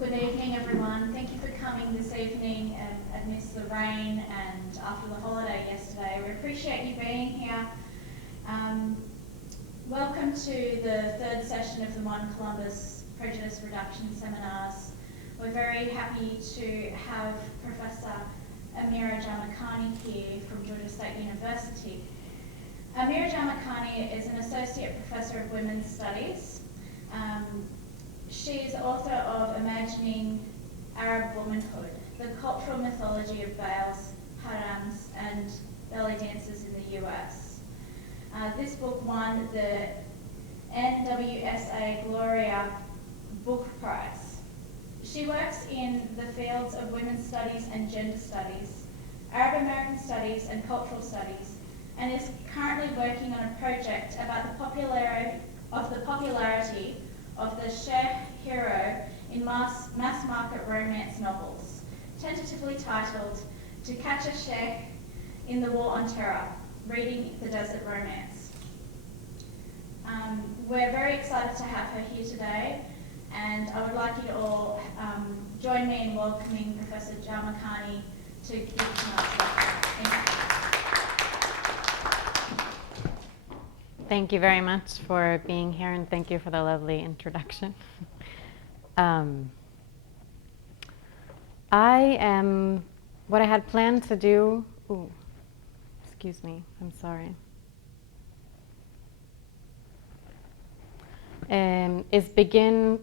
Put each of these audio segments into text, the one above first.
good evening, everyone. Thank you for coming this evening amidst the rain and after the holiday yesterday. We appreciate you being here. Welcome to the third session of the Modern Columbus Prejudice Reduction Seminars. We're very happy to have Professor Amira Jarmakani here from Georgia State University. Amira Jarmakani is an Associate Professor of Women's Studies. She is author of Imagining Arab Womanhood, the Cultural Mythology of Veils, Harams, and Belly Dancers in the US. This book won the NWSA Gloria Book Prize. She works in the fields of women's studies and gender studies, Arab American studies and cultural studies, and is currently working on a project about the popularity of the Sheikh hero in mass market romance novels, tentatively titled To Catch a Sheikh in the War on Terror, Reading the Desert Romance. We're very excited to have her here today, and I would like you to all join me in welcoming Professor Jarmakani to give tonight's lecture. Thank you very much for being here, and thank you for the lovely introduction. What I had planned to do, excuse me, I'm sorry, is begin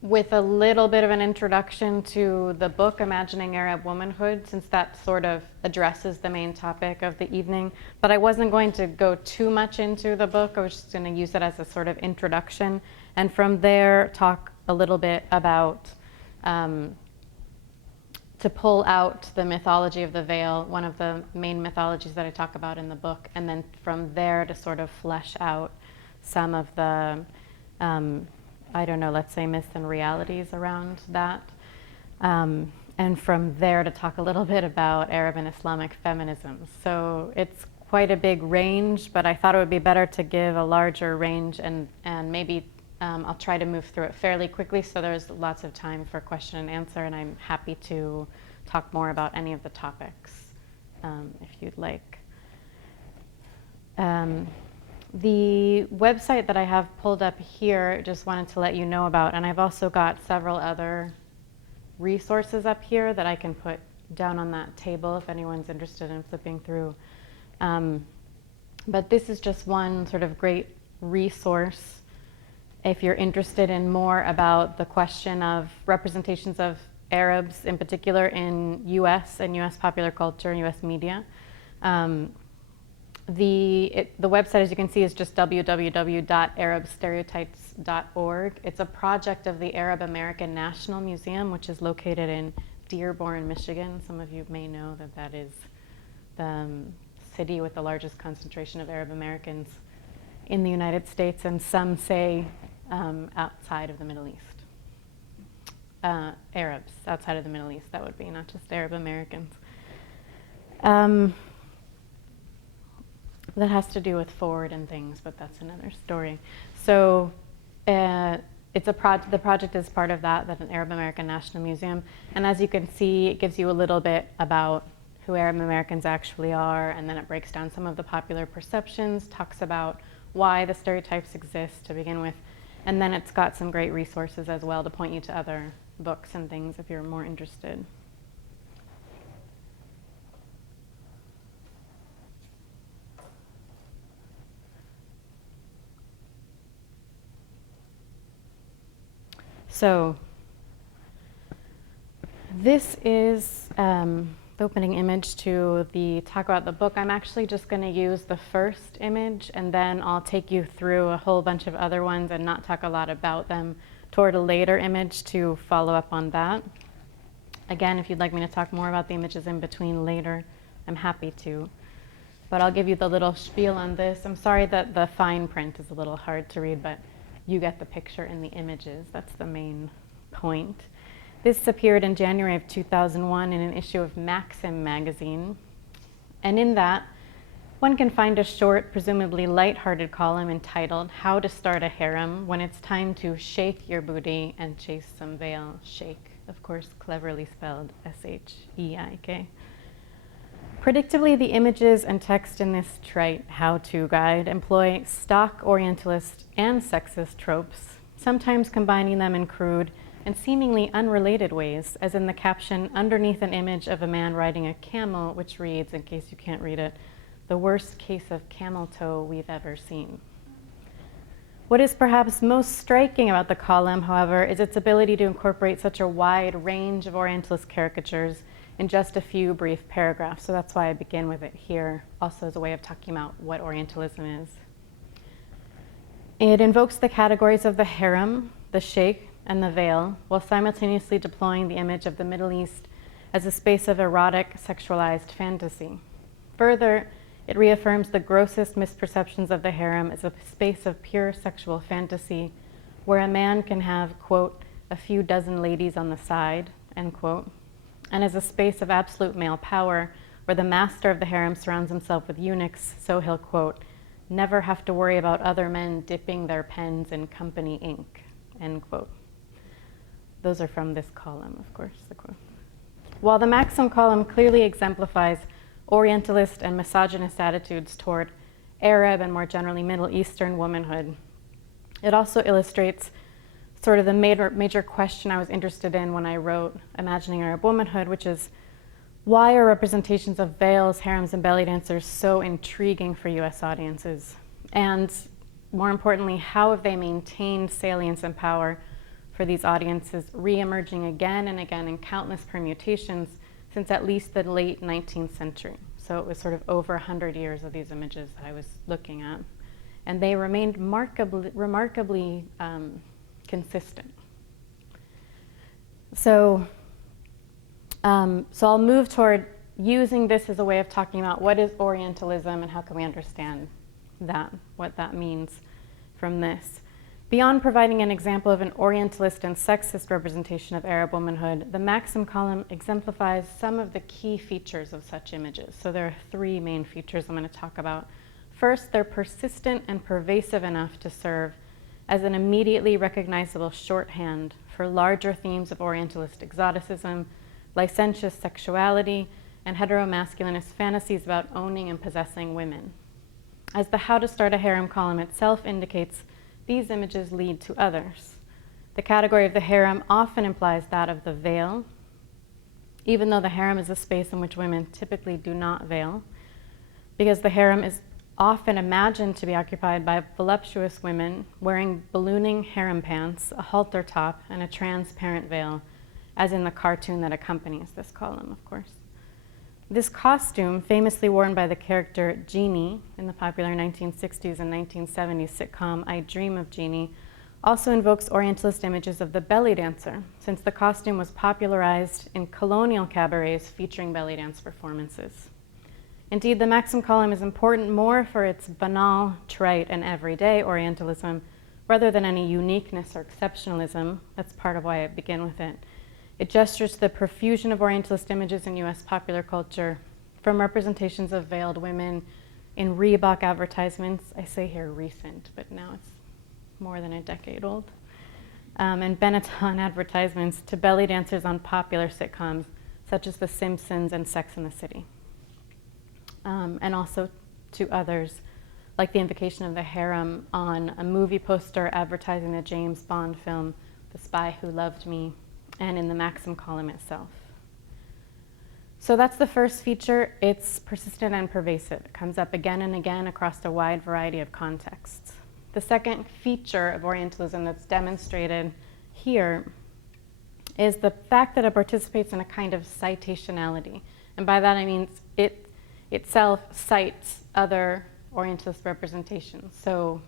with a little bit of an introduction to the book, Imagining Arab Womanhood, since that sort of addresses the main topic of the evening. But I wasn't going to go too much into the book. I was just going to use it as a sort of introduction. And from there, talk a little bit about, to pull out the mythology of the veil, one of the main mythologies that I talk about in the book. And then from there to sort of flesh out some of the, I don't know, let's say myths and realities around that. And from there to talk a little bit about Arab and Islamic feminisms. So it's quite a big range, but I thought it would be better to give a larger range, and maybe I'll try to move through it fairly quickly so there's lots of time for question and answer, and I'm happy to talk more about any of the topics if you'd like. The website that I have pulled up here, just wanted to let you know about, and I've also got several other resources up here that I can put down on that table if anyone's interested in flipping through. But this is just one sort of great resource if you're interested in more about the question of representations of Arabs in particular in US and US popular culture and US media. The website, as you can see, is just www.arabstereotypes.org. It's a project of the Arab American National Museum, which is located in Dearborn, Michigan. Some of you may know that that is the city with the largest concentration of Arab Americans in the United States, and some say outside of the Middle East. Arabs outside of the Middle East, that would be, not just Arab Americans. That has to do with Ford and things, but that's another story. So it's the project is part of that, an Arab American National Museum. And as you can see, it gives you a little bit about who Arab Americans actually are, and then it breaks down some of the popular perceptions, talks about why the stereotypes exist to begin with, and then it's got some great resources as well to point you to other books and things if you're more interested. So this is the opening image to talk about the book. I'm actually just going to use the first image, and then I'll take you through a whole bunch of other ones and not talk a lot about them toward a later image to follow up on that. Again, if you'd like me to talk more about the images in between later, I'm happy to. But I'll give you the little spiel on this. I'm sorry that the fine print is a little hard to read, but you get the picture in the images. That's the main point. This appeared in January of 2001 in an issue of Maxim magazine. And in that, one can find a short, presumably lighthearted column entitled, How to Start a Harem When It's Time to Shake Your Booty and Chase Some Veil. Shake. of course cleverly spelled S-H-E-I-K. Predictably, the images and text in this trite how-to guide employ stock Orientalist and sexist tropes, sometimes combining them in crude and seemingly unrelated ways, as in the caption underneath an image of a man riding a camel, which reads, in case you can't read it, "The worst case of camel toe we've ever seen." What is perhaps most striking about the column, however, is its ability to incorporate such a wide range of Orientalist caricatures in just a few brief paragraphs. So that's why I begin with it here, also as a way of talking about what Orientalism is. It invokes the categories of the harem, the sheikh, and the veil, while simultaneously deploying the image of the Middle East as a space of erotic, sexualized fantasy. Further, it reaffirms the grossest misperceptions of the harem as a space of pure sexual fantasy, where a man can have, quote, "a few dozen ladies on the side," end quote, and as a space of absolute male power, where the master of the harem surrounds himself with eunuchs, so he'll, quote, "never have to worry about other men dipping their pens in company ink," end quote. Those are from this column, of course, the quote. While the Maxim column clearly exemplifies Orientalist and misogynist attitudes toward Arab and more generally Middle Eastern womanhood, it also illustrates sort of the major question I was interested in when I wrote Imagining Arab Womanhood, which is, why are representations of veils, harems, and belly dancers so intriguing for US audiences? And more importantly, how have they maintained salience and power for these audiences, re-emerging again and again in countless permutations since at least the late 19th century? So it was sort of over 100 years of these images that I was looking at. And they remained remarkably consistent. So I'll move toward using this as a way of talking about what is Orientalism and how can we understand that, what that means from this. Beyond providing an example of an Orientalist and sexist representation of Arab womanhood, the Maxim column exemplifies some of the key features of such images. So there are three main features I'm going to talk about. First, they're persistent and pervasive enough to serve as an immediately recognizable shorthand for larger themes of Orientalist exoticism, licentious sexuality, and heteromasculinist fantasies about owning and possessing women. As the How to Start a Harem column itself indicates, these images lead to others. The category of the harem often implies that of the veil, even though the harem is a space in which women typically do not veil, because the harem is often imagined to be occupied by voluptuous women wearing ballooning harem pants, a halter top, and a transparent veil, as in the cartoon that accompanies this column, of course. This costume, famously worn by the character Jeannie in the popular 1960s and 1970s sitcom I Dream of Jeannie, also invokes Orientalist images of the belly dancer, since the costume was popularized in colonial cabarets featuring belly dance performances. Indeed, the Maxim column is important more for its banal, trite, and everyday Orientalism, rather than any uniqueness or exceptionalism. That's part of why I begin with it. It gestures to the profusion of Orientalist images in US popular culture, from representations of veiled women in Reebok advertisements, I say here recent, but now it's more than a decade old, and Benetton advertisements, to belly dancers on popular sitcoms such as The Simpsons and Sex and the City. And also to others, like the invocation of the harem on a movie poster advertising the James Bond film, The Spy Who Loved Me, and in the Maxim column itself. So that's the first feature. It's persistent and pervasive. It comes up again and again across a wide variety of contexts. The second feature of Orientalism that's demonstrated here is the fact that it participates in a kind of citationality. And by that I mean it itself cites other Orientalist representations. So,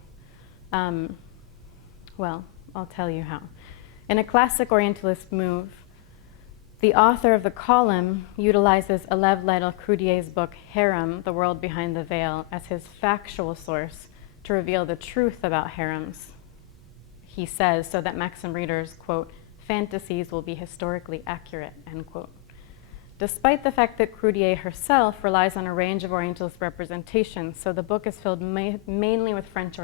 well, I'll tell you how. In a classic Orientalist move, the author of the column utilizes Alev Leidel-Crudier's book Harem, The World Behind the Veil, as his factual source to reveal the truth about harems. He says, so that Maxim readers, quote, fantasies will be historically accurate, end quote. Despite the fact that Crudier herself relies on a range of Orientalist representations, so the book is filled mainly with French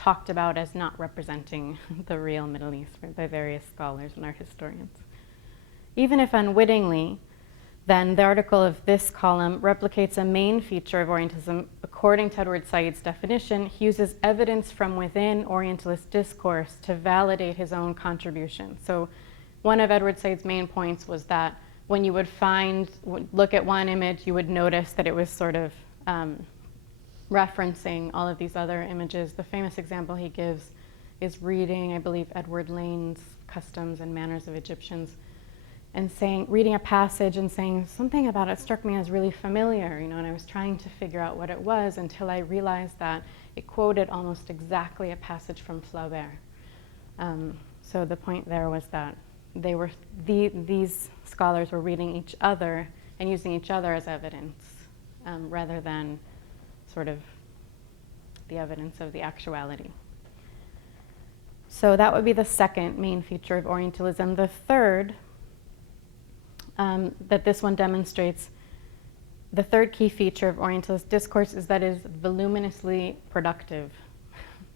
talked about as not representing the real Middle East by various scholars and art historians. Even if unwittingly, then the article of this column replicates a main feature of Orientalism. According to Edward Said's definition, he uses evidence from within Orientalist discourse to validate his own contribution. So one of Edward Said's main points was that when you would look at one image, you would notice that it was sort of referencing all of these other images. The famous example he gives is reading, I believe, Edward Lane's Customs and Manners of Egyptians, and reading a passage and saying something about it struck me as really familiar, and I was trying to figure out what it was until I realized that it quoted almost exactly a passage from Flaubert. So the point there was that these scholars were reading each other and using each other as evidence, rather than sort of the evidence of the actuality. So that would be the second main feature of Orientalism. The third, that this one demonstrates, the third key feature of Orientalist discourse is that it is voluminously productive.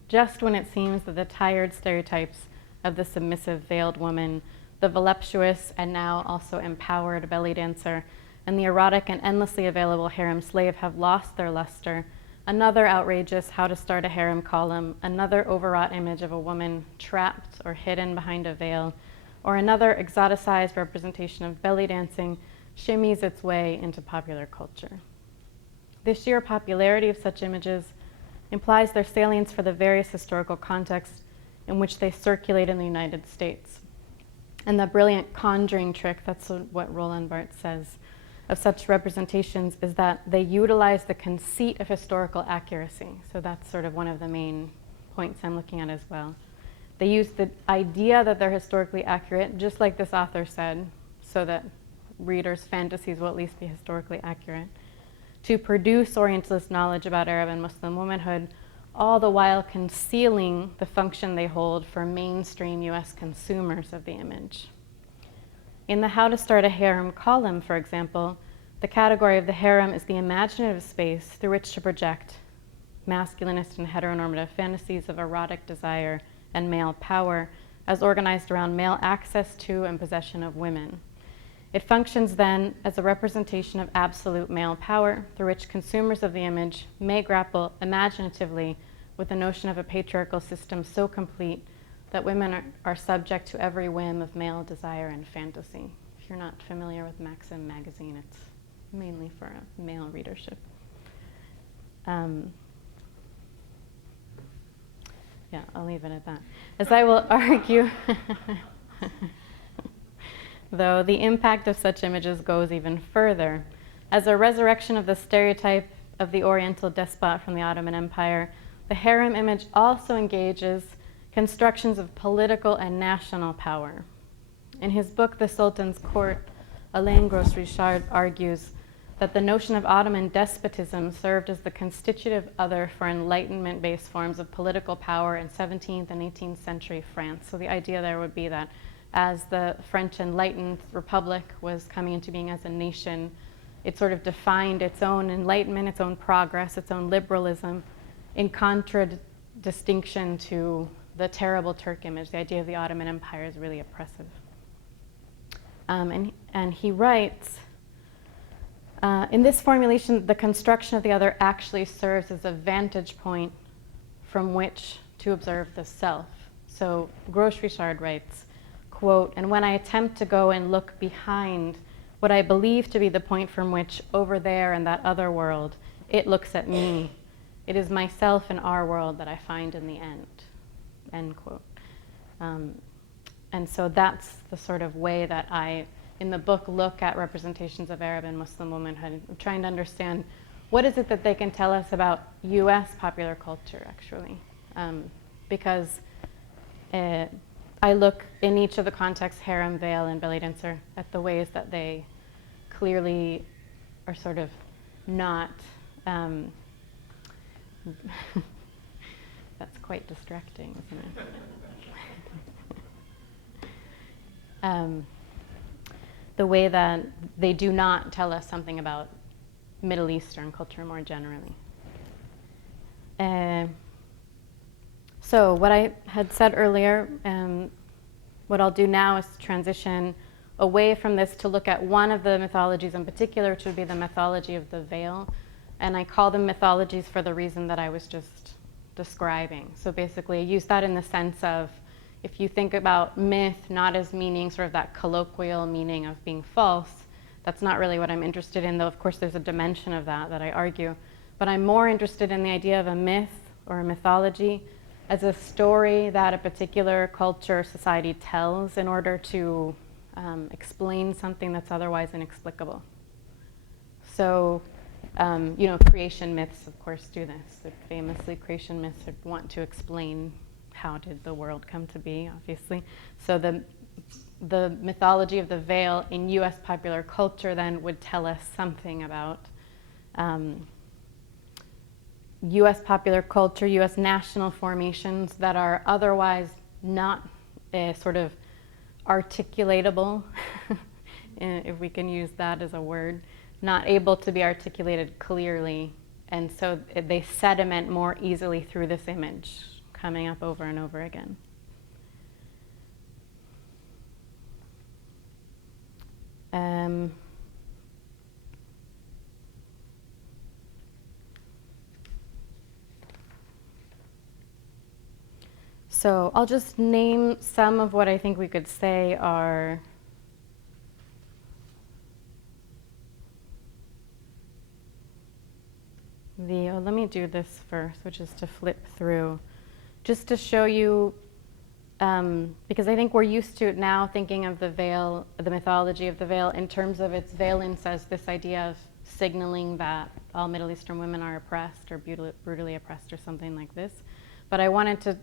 Just when it seems that the tired stereotypes of the submissive veiled woman, the voluptuous and now also empowered belly dancer, and the erotic and endlessly available harem slave have lost their luster, another outrageous how to start a harem column, another overwrought image of a woman trapped or hidden behind a veil, or another exoticized representation of belly dancing shimmies its way into popular culture. The sheer popularity of such images implies their salience for the various historical contexts in which they circulate in the United States. And the brilliant conjuring trick, that's what Roland Barthes says, of such representations is that they utilize the conceit of historical accuracy. So that's sort of one of the main points I'm looking at as well. They use the idea that they're historically accurate, just like this author said, so that readers' fantasies will at least be historically accurate, to produce Orientalist knowledge about Arab and Muslim womanhood, all the while concealing the function they hold for mainstream US consumers of the image. In the How to Start a Harem column, for example, the category of the harem is the imaginative space through which to project masculinist and heteronormative fantasies of erotic desire and male power as organized around male access to and possession of women. It functions then as a representation of absolute male power through which consumers of the image may grapple imaginatively with the notion of a patriarchal system so complete that women are subject to every whim of male desire and fantasy. If you're not familiar with Maxim magazine, it's mainly for a male readership. Yeah, I'll leave it at that. As I will argue, though, the impact of such images goes even further. As a resurrection of the stereotype of the Oriental despot from the Ottoman Empire, the harem image also engages constructions of political and national power. In his book, The Sultan's Court, Alain Gros-Richard argues that the notion of Ottoman despotism served as the constitutive other for Enlightenment-based forms of political power in 17th and 18th century France. So the idea there would be that as the French Enlightened Republic was coming into being as a nation, it sort of defined its own enlightenment, its own progress, its own liberalism, in contradistinction to the terrible Turk image. The idea of the Ottoman Empire is really oppressive. And he writes, in this formulation, the construction of the other actually serves as a vantage point from which to observe the self. So Gros-Richard writes, quote, "And when I attempt to go and look behind what I believe to be the point from which, over there in that other world, it looks at me, it is myself in our world that I find in the end," end quote. And so that's the sort of way that I, in the book, look at representations of Arab and Muslim womanhood. I'm trying to understand what is it that they can tell us about US popular culture, actually. Because I look in each of the contexts, harem, veil, and belly dancer, at the ways that they clearly are sort of not, that's quite distracting, isn't it? The way that they do not tell us something about Middle Eastern culture more generally. So what I had said earlier, what I'll do now is transition away from this to look at one of the mythologies in particular, which would be the mythology of the veil. And I call them mythologies for the reason that I was just describing. So basically, I use that in the sense of, if you think about myth not as meaning sort of that colloquial meaning of being false, that's not really what I'm interested in, though of course there's a dimension of that I argue. But I'm more interested in the idea of a myth or a mythology as a story that a particular culture or society tells in order to explain something that's otherwise inexplicable. So, creation myths, of course, do this. Famously, creation myths would want to explain how did the world come to be, obviously. So the mythology of the veil in US popular culture then would tell us something about US popular culture, US national formations that are otherwise not sort of articulatable, if we can use that as a word, not able to be articulated clearly. And so they sediment more easily through this image, coming up over and over again. So I'll just name some of what I think we could say are let me do this first, which is to flip through, just to show you, because I think we're used to now thinking of the veil, the mythology of the veil, in terms of its valence as this idea of signaling that all Middle Eastern women are oppressed or brutally oppressed or something like this. But I wanted to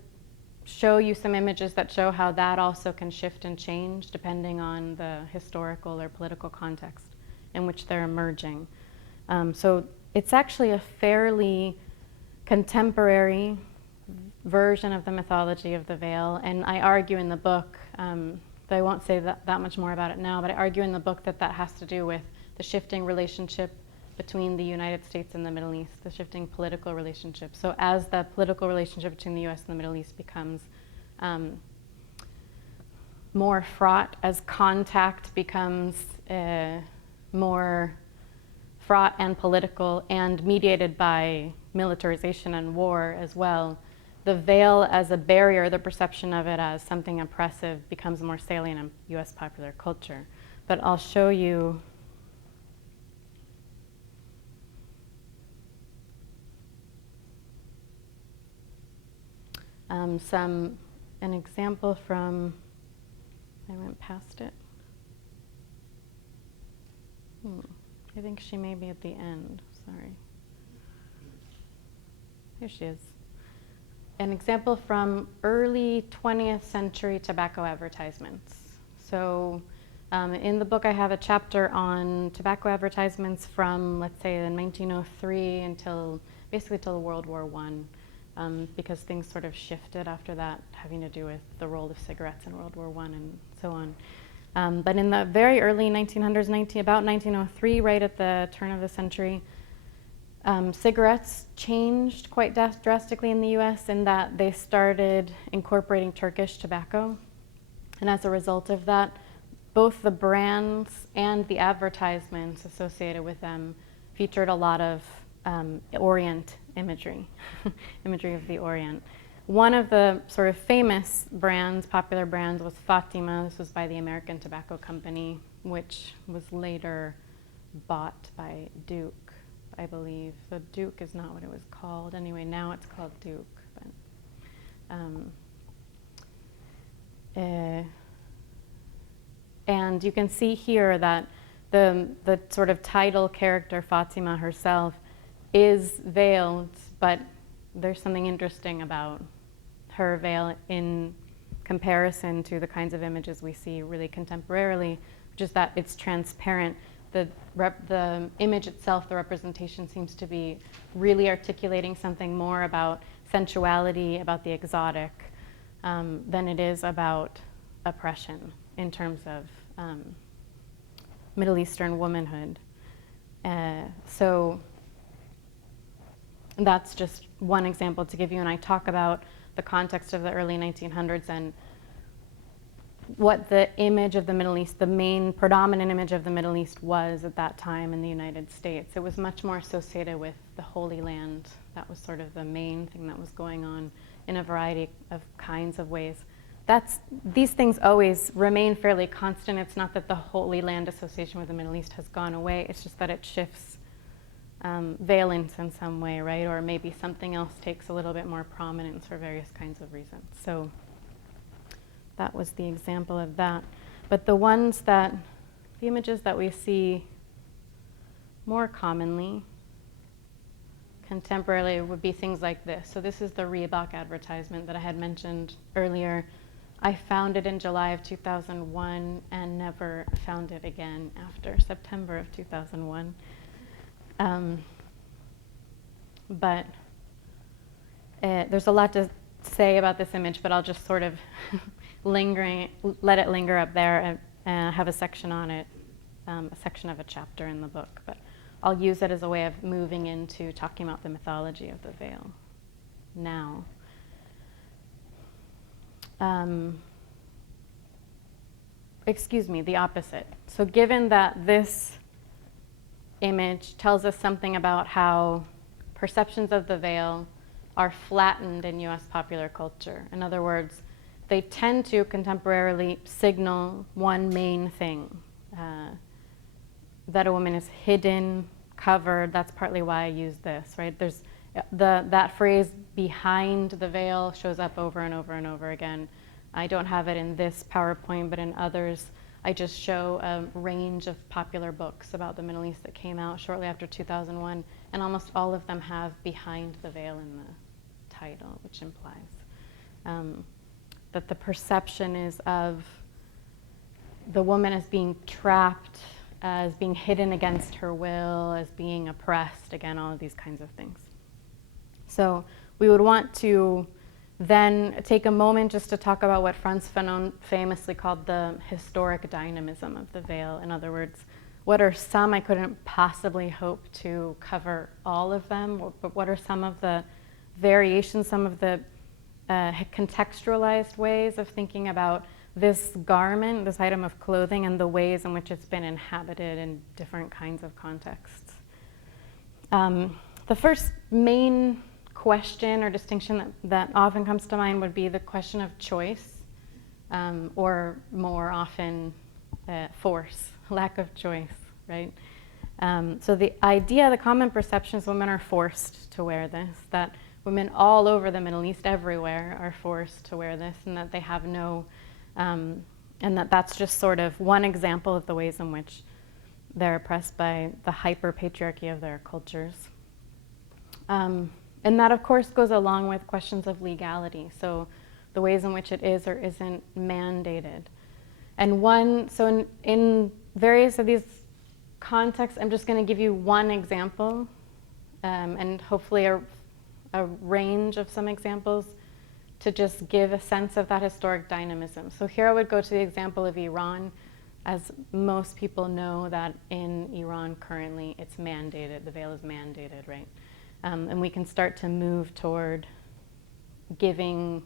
show you some images that show how that also can shift and change depending on the historical or political context in which they're emerging. So it's actually a fairly contemporary version of the mythology of the veil, and I argue in the book, but I won't say that much more about it now, but I argue in the book that has to do with the shifting relationship between the United States and the Middle East, the shifting political relationship. So as the political relationship between the US and the Middle East becomes more fraught, as contact becomes more fraught and political and mediated by militarization and war as well, the veil as a barrier, the perception of it as something oppressive, becomes more salient in US popular culture. But I'll show you an example from, I went past it. I think she may be at the end, sorry. Here she is. An example from early 20th century tobacco advertisements. So in the book I have a chapter on tobacco advertisements from, let's say, in 1903 until basically till World War I. Because things sort of shifted after that, having to do with the role of cigarettes in World War I and so on. But in the very early 1900s, about 1903, right at the turn of the century, cigarettes changed quite drastically in the US in that they started incorporating Turkish tobacco. And as a result of that, both the brands and the advertisements associated with them featured a lot of Orient imagery, imagery of the Orient. One of the sort of famous brands, popular brands, was Fatima. This was by the American Tobacco Company, which was later bought by Duke, I believe. So Duke is not what it was called. Anyway, now it's called Duke. And you can see here that the sort of title character, Fatima herself, is veiled, but there's something interesting about her veil in comparison to the kinds of images we see really contemporarily, which is that it's transparent. The image itself, the representation, seems to be really articulating something more about sensuality, about the exotic, than it is about oppression in terms of Middle Eastern womanhood. So that's just one example to give you, and I talk about the context of the early 1900s and what the image of the Middle East, the main predominant image of the Middle East was at that time in the United States. It was much more associated with the Holy Land. That was sort of the main thing that was going on in a variety of kinds of ways. These things always remain fairly constant. It's not that the Holy Land association with the Middle East has gone away. It's just that it shifts valence in some way, right? Or maybe something else takes a little bit more prominence for various kinds of reasons. So that was the example of that. But the images that we see more commonly contemporarily would be things like this. So this is the Reebok advertisement that I had mentioned earlier. I found it in July of 2001 and never found it again after September of 2001. But there's a lot to say about this image, but I'll just sort of let it linger up there and have a section on it, a section of a chapter in the book. But I'll use it as a way of moving into talking about the mythology of the veil now. Excuse me, the opposite. So given that this image tells us something about how perceptions of the veil are flattened in US popular culture. In other words, they tend to contemporarily signal one main thing, that a woman is hidden, covered. That's partly why I use this, right? There's that phrase, behind the veil, shows up over and over and over again. I don't have it in this PowerPoint, but in others, I just show a range of popular books about the Middle East that came out shortly after 2001, and almost all of them have behind the veil in the title, which implies that the perception is of the woman as being trapped, as being hidden against her will, as being oppressed, again, all of these kinds of things. So we would want to then take a moment just to talk about what Frantz Fanon famously called the historic dynamism of the veil. In other words, what are some, I couldn't possibly hope to cover all of them, but what are some of the variations, some of the contextualized ways of thinking about this garment, this item of clothing, and the ways in which it's been inhabited in different kinds of contexts. The first main question or distinction that often comes to mind would be the question of choice, or more often force, lack of choice, right? So the idea, the common perception is women are forced to wear this, that women all over the Middle East, everywhere, are forced to wear this, and that they have no, and that's just sort of one example of the ways in which they're oppressed by the hyper-patriarchy of their cultures. And that, of course, goes along with questions of legality, so the ways in which it is or isn't mandated. And so in various of these contexts, I'm just going to give you one example, and hopefully a range of some examples to just give a sense of that historic dynamism. So here I would go to the example of Iran. As most people know, that in Iran currently it's mandated, the veil is mandated, right? And we can start to move toward giving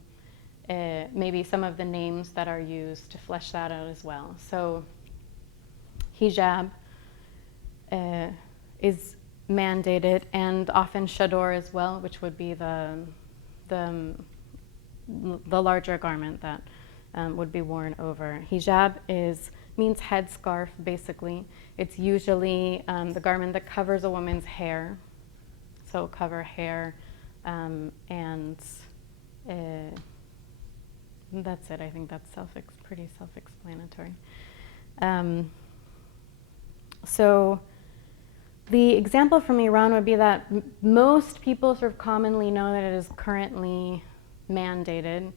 maybe some of the names that are used to flesh that out as well. So hijab is mandated, and often chador as well, which would be the larger garment that would be worn over. Hijab means headscarf, basically. It's usually the garment that covers a woman's hair. So cover hair, and that's it. I think that's pretty self-explanatory. So the example from Iran would be that most people sort of commonly know that it is currently mandated.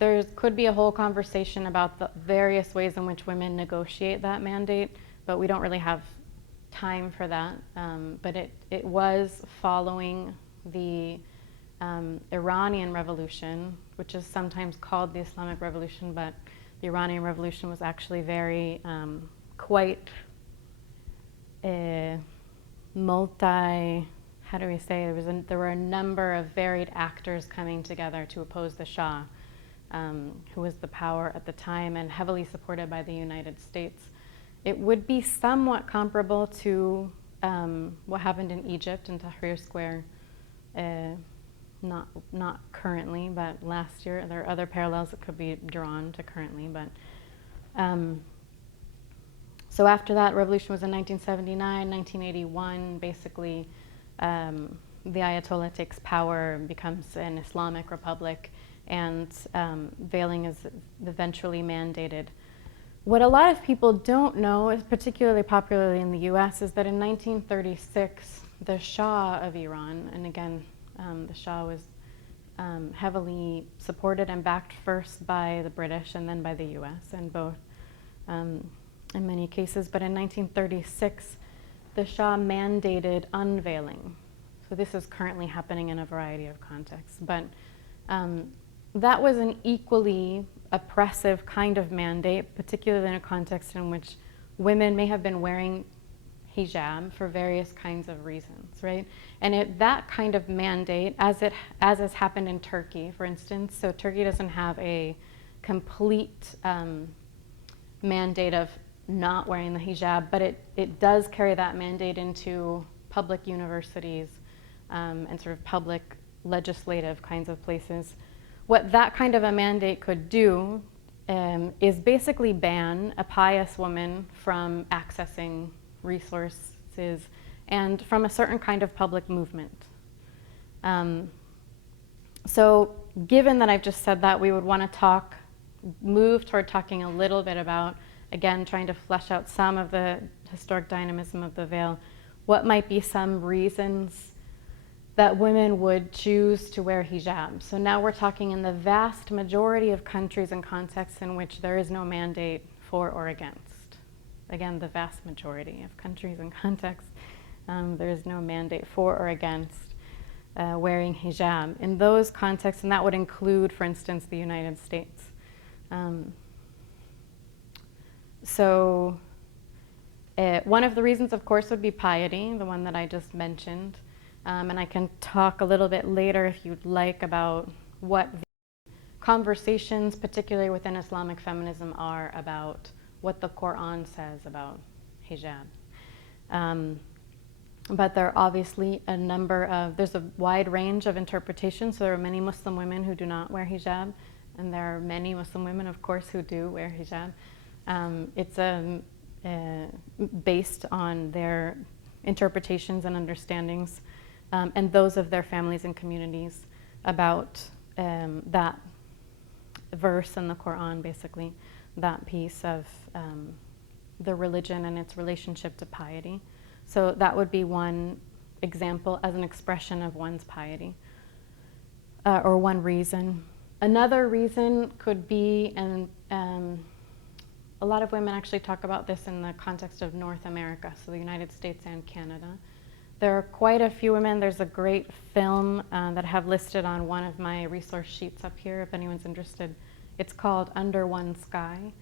There could be a whole conversation about the various ways in which women negotiate that mandate, but we don't really have time for that. But it was following the Iranian Revolution, which is sometimes called the Islamic Revolution, but the Iranian Revolution was actually very quite multi how do we say, there were a number of varied actors coming together to oppose the Shah, who was the power at the time and heavily supported by the United States. It would be somewhat comparable to what happened in Egypt in Tahrir Square, not currently, but last year. There are other parallels that could be drawn to currently, but so after that, revolution was in 1979, 1981, basically the Ayatollah takes power, becomes an Islamic republic, and veiling is eventually mandated. What a lot of people don't know, is particularly popularly in the US, is that in 1936, the Shah of Iran, and again, the Shah was heavily supported and backed first by the British and then by the US, and both in many cases. But in 1936, the Shah mandated unveiling. So this is currently happening in a variety of contexts. But that was an equally oppressive kind of mandate, particularly in a context in which women may have been wearing hijab for various kinds of reasons, right? And that kind of mandate, as has happened in Turkey, for instance, so Turkey doesn't have a complete mandate of not wearing the hijab, but it does carry that mandate into public universities and sort of public legislative kinds of places. What that kind of a mandate could do is basically ban a pious woman from accessing resources and from a certain kind of public movement. So given that I've just said that, we would want to move toward talking a little bit about, again, trying to flesh out some of the historic dynamism of the veil. What might be some reasons that women would choose to wear hijab? So now we're talking in the vast majority of countries and contexts in which there is no mandate for or against. Again, the vast majority of countries and contexts, there is no mandate for or against wearing hijab. In those contexts, and that would include, for instance, the United States. So one of the reasons, of course, would be piety, the one that I just mentioned. And I can talk a little bit later, if you'd like, about what the conversations, particularly within Islamic feminism, are about what the Quran says about hijab. But there are obviously there's a wide range of interpretations. So there are many Muslim women who do not wear hijab, and there are many Muslim women, of course, who do wear hijab. It's based on their interpretations and understandings, and those of their families and communities about that verse in the Quran, basically, that piece of the religion and its relationship to piety. So that would be one example as an expression of one's piety, or one reason. Another reason could be, and a lot of women actually talk about this in the context of North America, so the United States and Canada. There are quite a few women. There's a great film that I have listed on one of my resource sheets up here, if anyone's interested. It's called Under One Sky,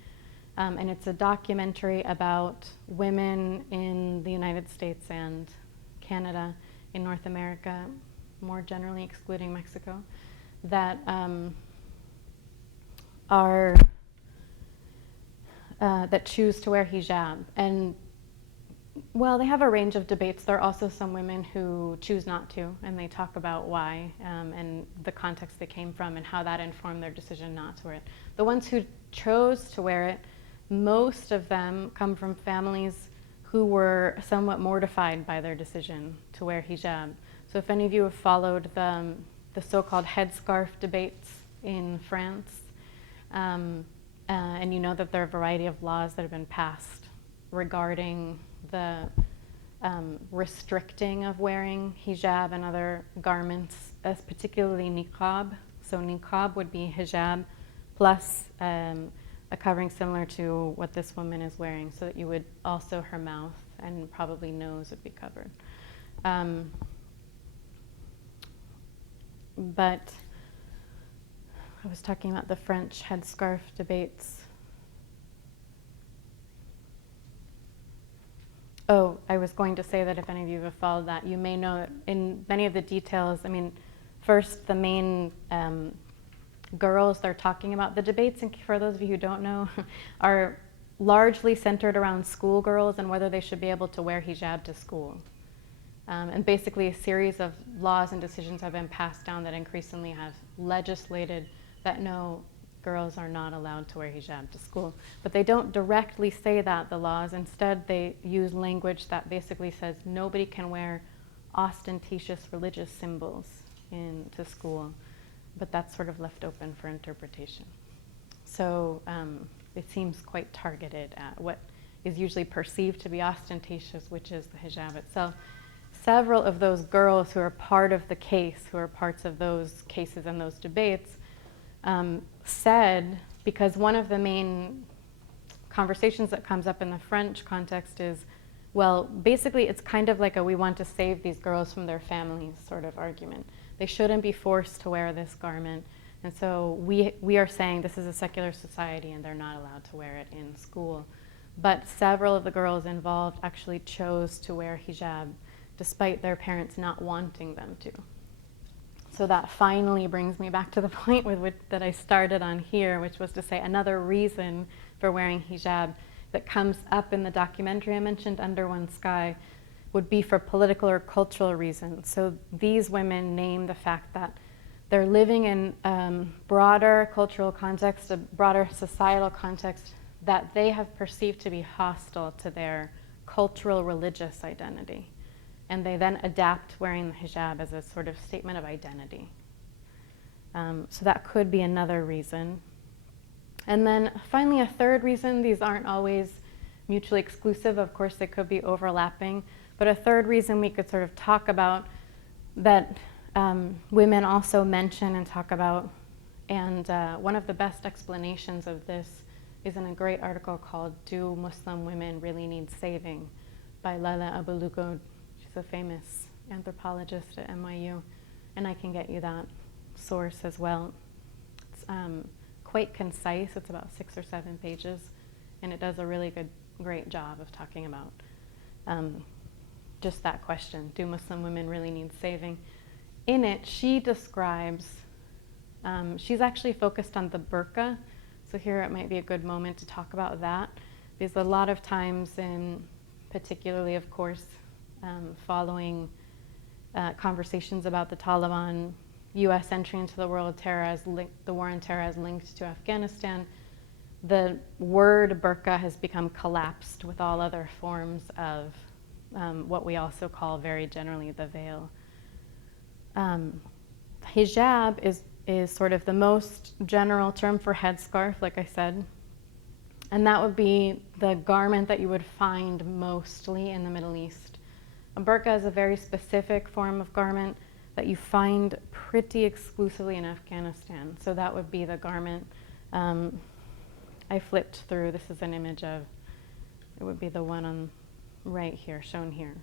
and it's a documentary about women in the United States and Canada, in North America, more generally excluding Mexico, that that choose to wear hijab. And well, they have a range of debates. There are also some women who choose not to, and they talk about why and the context they came from and how that informed their decision not to wear it. The ones who chose to wear it, most of them come from families who were somewhat mortified by their decision to wear hijab. So if any of you have followed the so-called headscarf debates in France, and you know that there are a variety of laws that have been passed regarding the restricting of wearing hijab and other garments, as particularly niqab. So niqab would be hijab plus a covering similar to what this woman is wearing, so that you would also, her mouth and probably nose would be covered. But I was talking about the French headscarf debates. Oh, I was going to say that if any of you have followed that, you may know that in many of the details, I mean, first, the main girls they're talking about, the debates, and for those of you who don't know, are largely centered around schoolgirls and whether they should be able to wear hijab to school. And basically a series of laws and decisions have been passed down that increasingly have legislated that no, girls are not allowed to wear hijab to school. But they don't directly say that, the laws. Instead, they use language that basically says nobody can wear ostentatious religious symbols into school. But that's sort of left open for interpretation. So it seems quite targeted at what is usually perceived to be ostentatious, which is the hijab itself. Several of those girls who are part of the case, who are parts of those cases and those debates, said, because one of the main conversations that comes up in the French context is, well, basically it's kind of like a we want to save these girls from their families sort of argument. They shouldn't be forced to wear this garment. And so we are saying this is a secular society and they're not allowed to wear it in school. But several of the girls involved actually chose to wear hijab despite their parents not wanting them to. So that finally brings me back to the point that I started on here, which was to say another reason for wearing hijab that comes up in the documentary I mentioned, Under One Sky, would be for political or cultural reasons. So these women name the fact that they're living in broader cultural context, a broader societal context that they have perceived to be hostile to their cultural religious identity. And they then adapt wearing the hijab as a sort of statement of identity. So that could be another reason. And then finally, a third reason, these aren't always mutually exclusive, of course they could be overlapping, but a third reason we could sort of talk about that women also mention and talk about, and one of the best explanations of this is in a great article called Do Muslim Women Really Need Saving by Laila Abulugo. She's a famous anthropologist at NYU, and I can get you that source as well. It's quite concise, it's about 6 or 7 pages, and it does a really great job of talking about just that question, do Muslim women really need saving? In it, she describes, she's actually focused on the burqa, so here it might be a good moment to talk about that, because a lot of times, particularly of course, following conversations about the Taliban, U.S. entry into the war on terror as linked to Afghanistan, the word burqa has become collapsed with all other forms of what we also call very generally the veil. Hijab is sort of the most general term for headscarf, like I said, and that would be the garment that you would find mostly in the Middle East. A burqa is a very specific form of garment that you find pretty exclusively in Afghanistan. So that would be the garment. I flipped through, this is an image of, it would be the one on right here, shown here.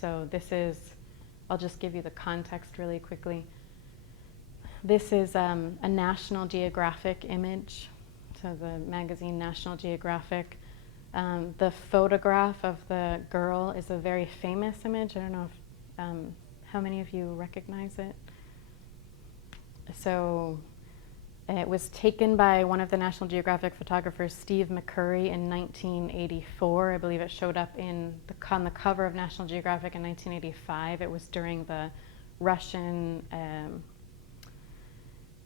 So this is, I'll just give you the context really quickly. This is a National Geographic image, so the magazine National Geographic. The photograph of the girl is a very famous image. I don't know if, how many of you recognize it? So it was taken by one of the National Geographic photographers, Steve McCurry, in 1984. I believe it showed up on the cover of National Geographic in 1985. It was during the Russian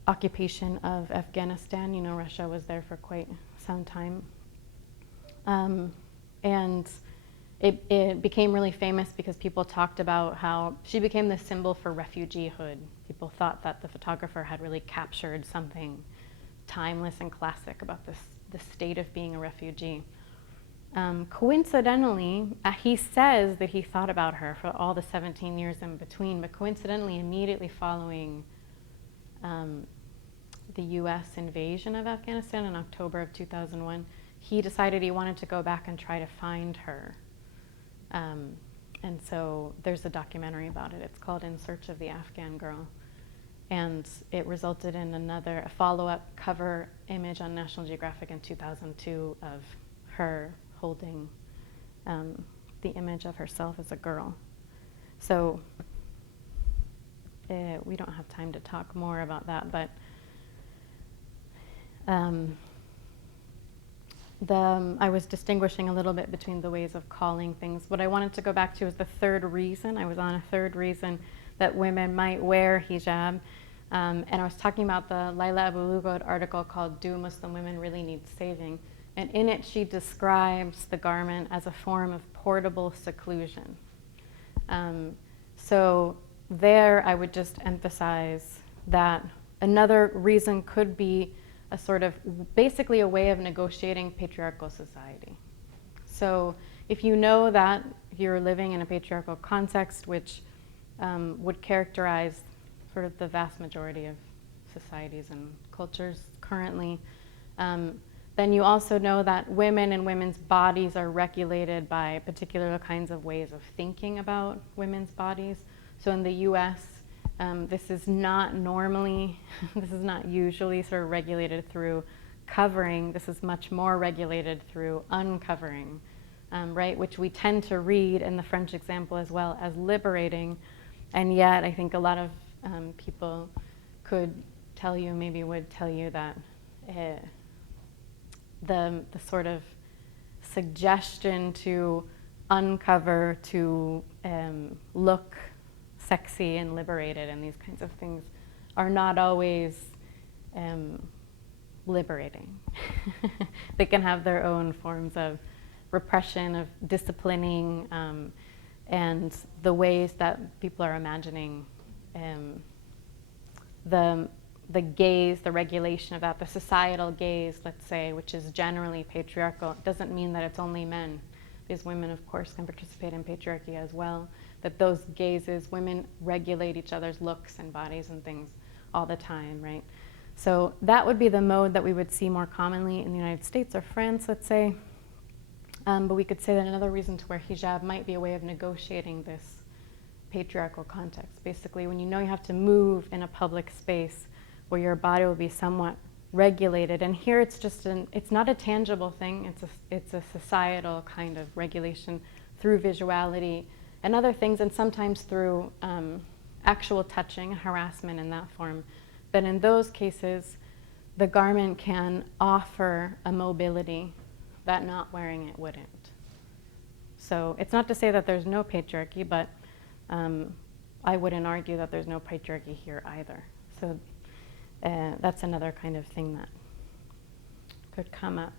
occupation of Afghanistan. You know, Russia was there for quite some time. And it became really famous because people talked about how she became the symbol for refugeehood. People thought that the photographer had really captured something timeless and classic about the state of being a refugee. Coincidentally, he says that he thought about her for all the 17 years in between, but coincidentally, immediately following the US invasion of Afghanistan in October of 2001, he decided he wanted to go back and try to find her. And so there's a documentary about it. It's called In Search of the Afghan Girl. And it resulted in a follow-up cover image on National Geographic in 2002 of her holding the image of herself as a girl. So we don't have time to talk more about that, but I was distinguishing a little bit between the ways of calling things. What I wanted to go back to is the third reason. I was on a third reason that women might wear hijab. And I was talking about the Laila Abu Lugod article called Do Muslim Women Really Need Saving? And in it, she describes the garment as a form of portable seclusion. So there, I would just emphasize that another reason could be a sort of, basically a way of negotiating patriarchal society. So if you know that you're living in a patriarchal context, which would characterize sort of the vast majority of societies and cultures currently, then you also know that women and women's bodies are regulated by particular kinds of ways of thinking about women's bodies. So in the US, this is not normally, this is not usually sort of regulated through covering. This is much more regulated through uncovering, right? Which we tend to read in the French example as well as liberating. And yet, I think a lot of people could tell you, maybe would tell you that the sort of suggestion to uncover, to look sexy and liberated and these kinds of things are not always liberating. They can have their own forms of repression, of disciplining, and the ways that people are imagining the gaze, the regulation of that, the societal gaze, let's say, which is generally patriarchal, doesn't mean that it's only men. Because women, of course, can participate in patriarchy as well. That those gazes, women regulate each other's looks and bodies and things all the time, right? So that would be the mode that we would see more commonly in the United States or France, let's say. But we could say that another reason to wear hijab might be a way of negotiating this patriarchal context. Basically, when you know you have to move in a public space where your body will be somewhat regulated, and here it's just it's not a tangible thing, it's a societal kind of regulation through visuality and other things, and sometimes through actual touching, harassment in that form. But in those cases, the garment can offer a mobility that not wearing it wouldn't. So it's not to say that there's no patriarchy, but I wouldn't argue that there's no patriarchy here either. So that's another kind of thing that could come up.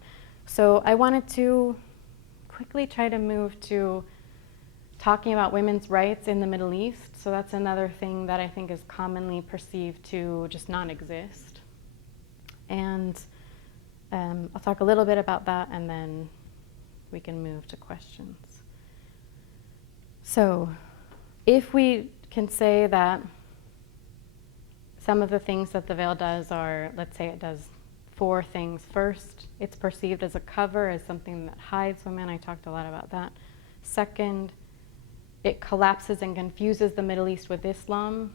So I wanted to quickly try to move to talking about women's rights in the Middle East. So that's another thing that I think is commonly perceived to just not exist. And I'll talk a little bit about that, and then we can move to questions. So if we can say that some of the things that the veil does are, let's say it does 4 things. First, it's perceived as a cover, as something that hides women. I talked a lot about that. Second, it collapses and confuses the Middle East with Islam.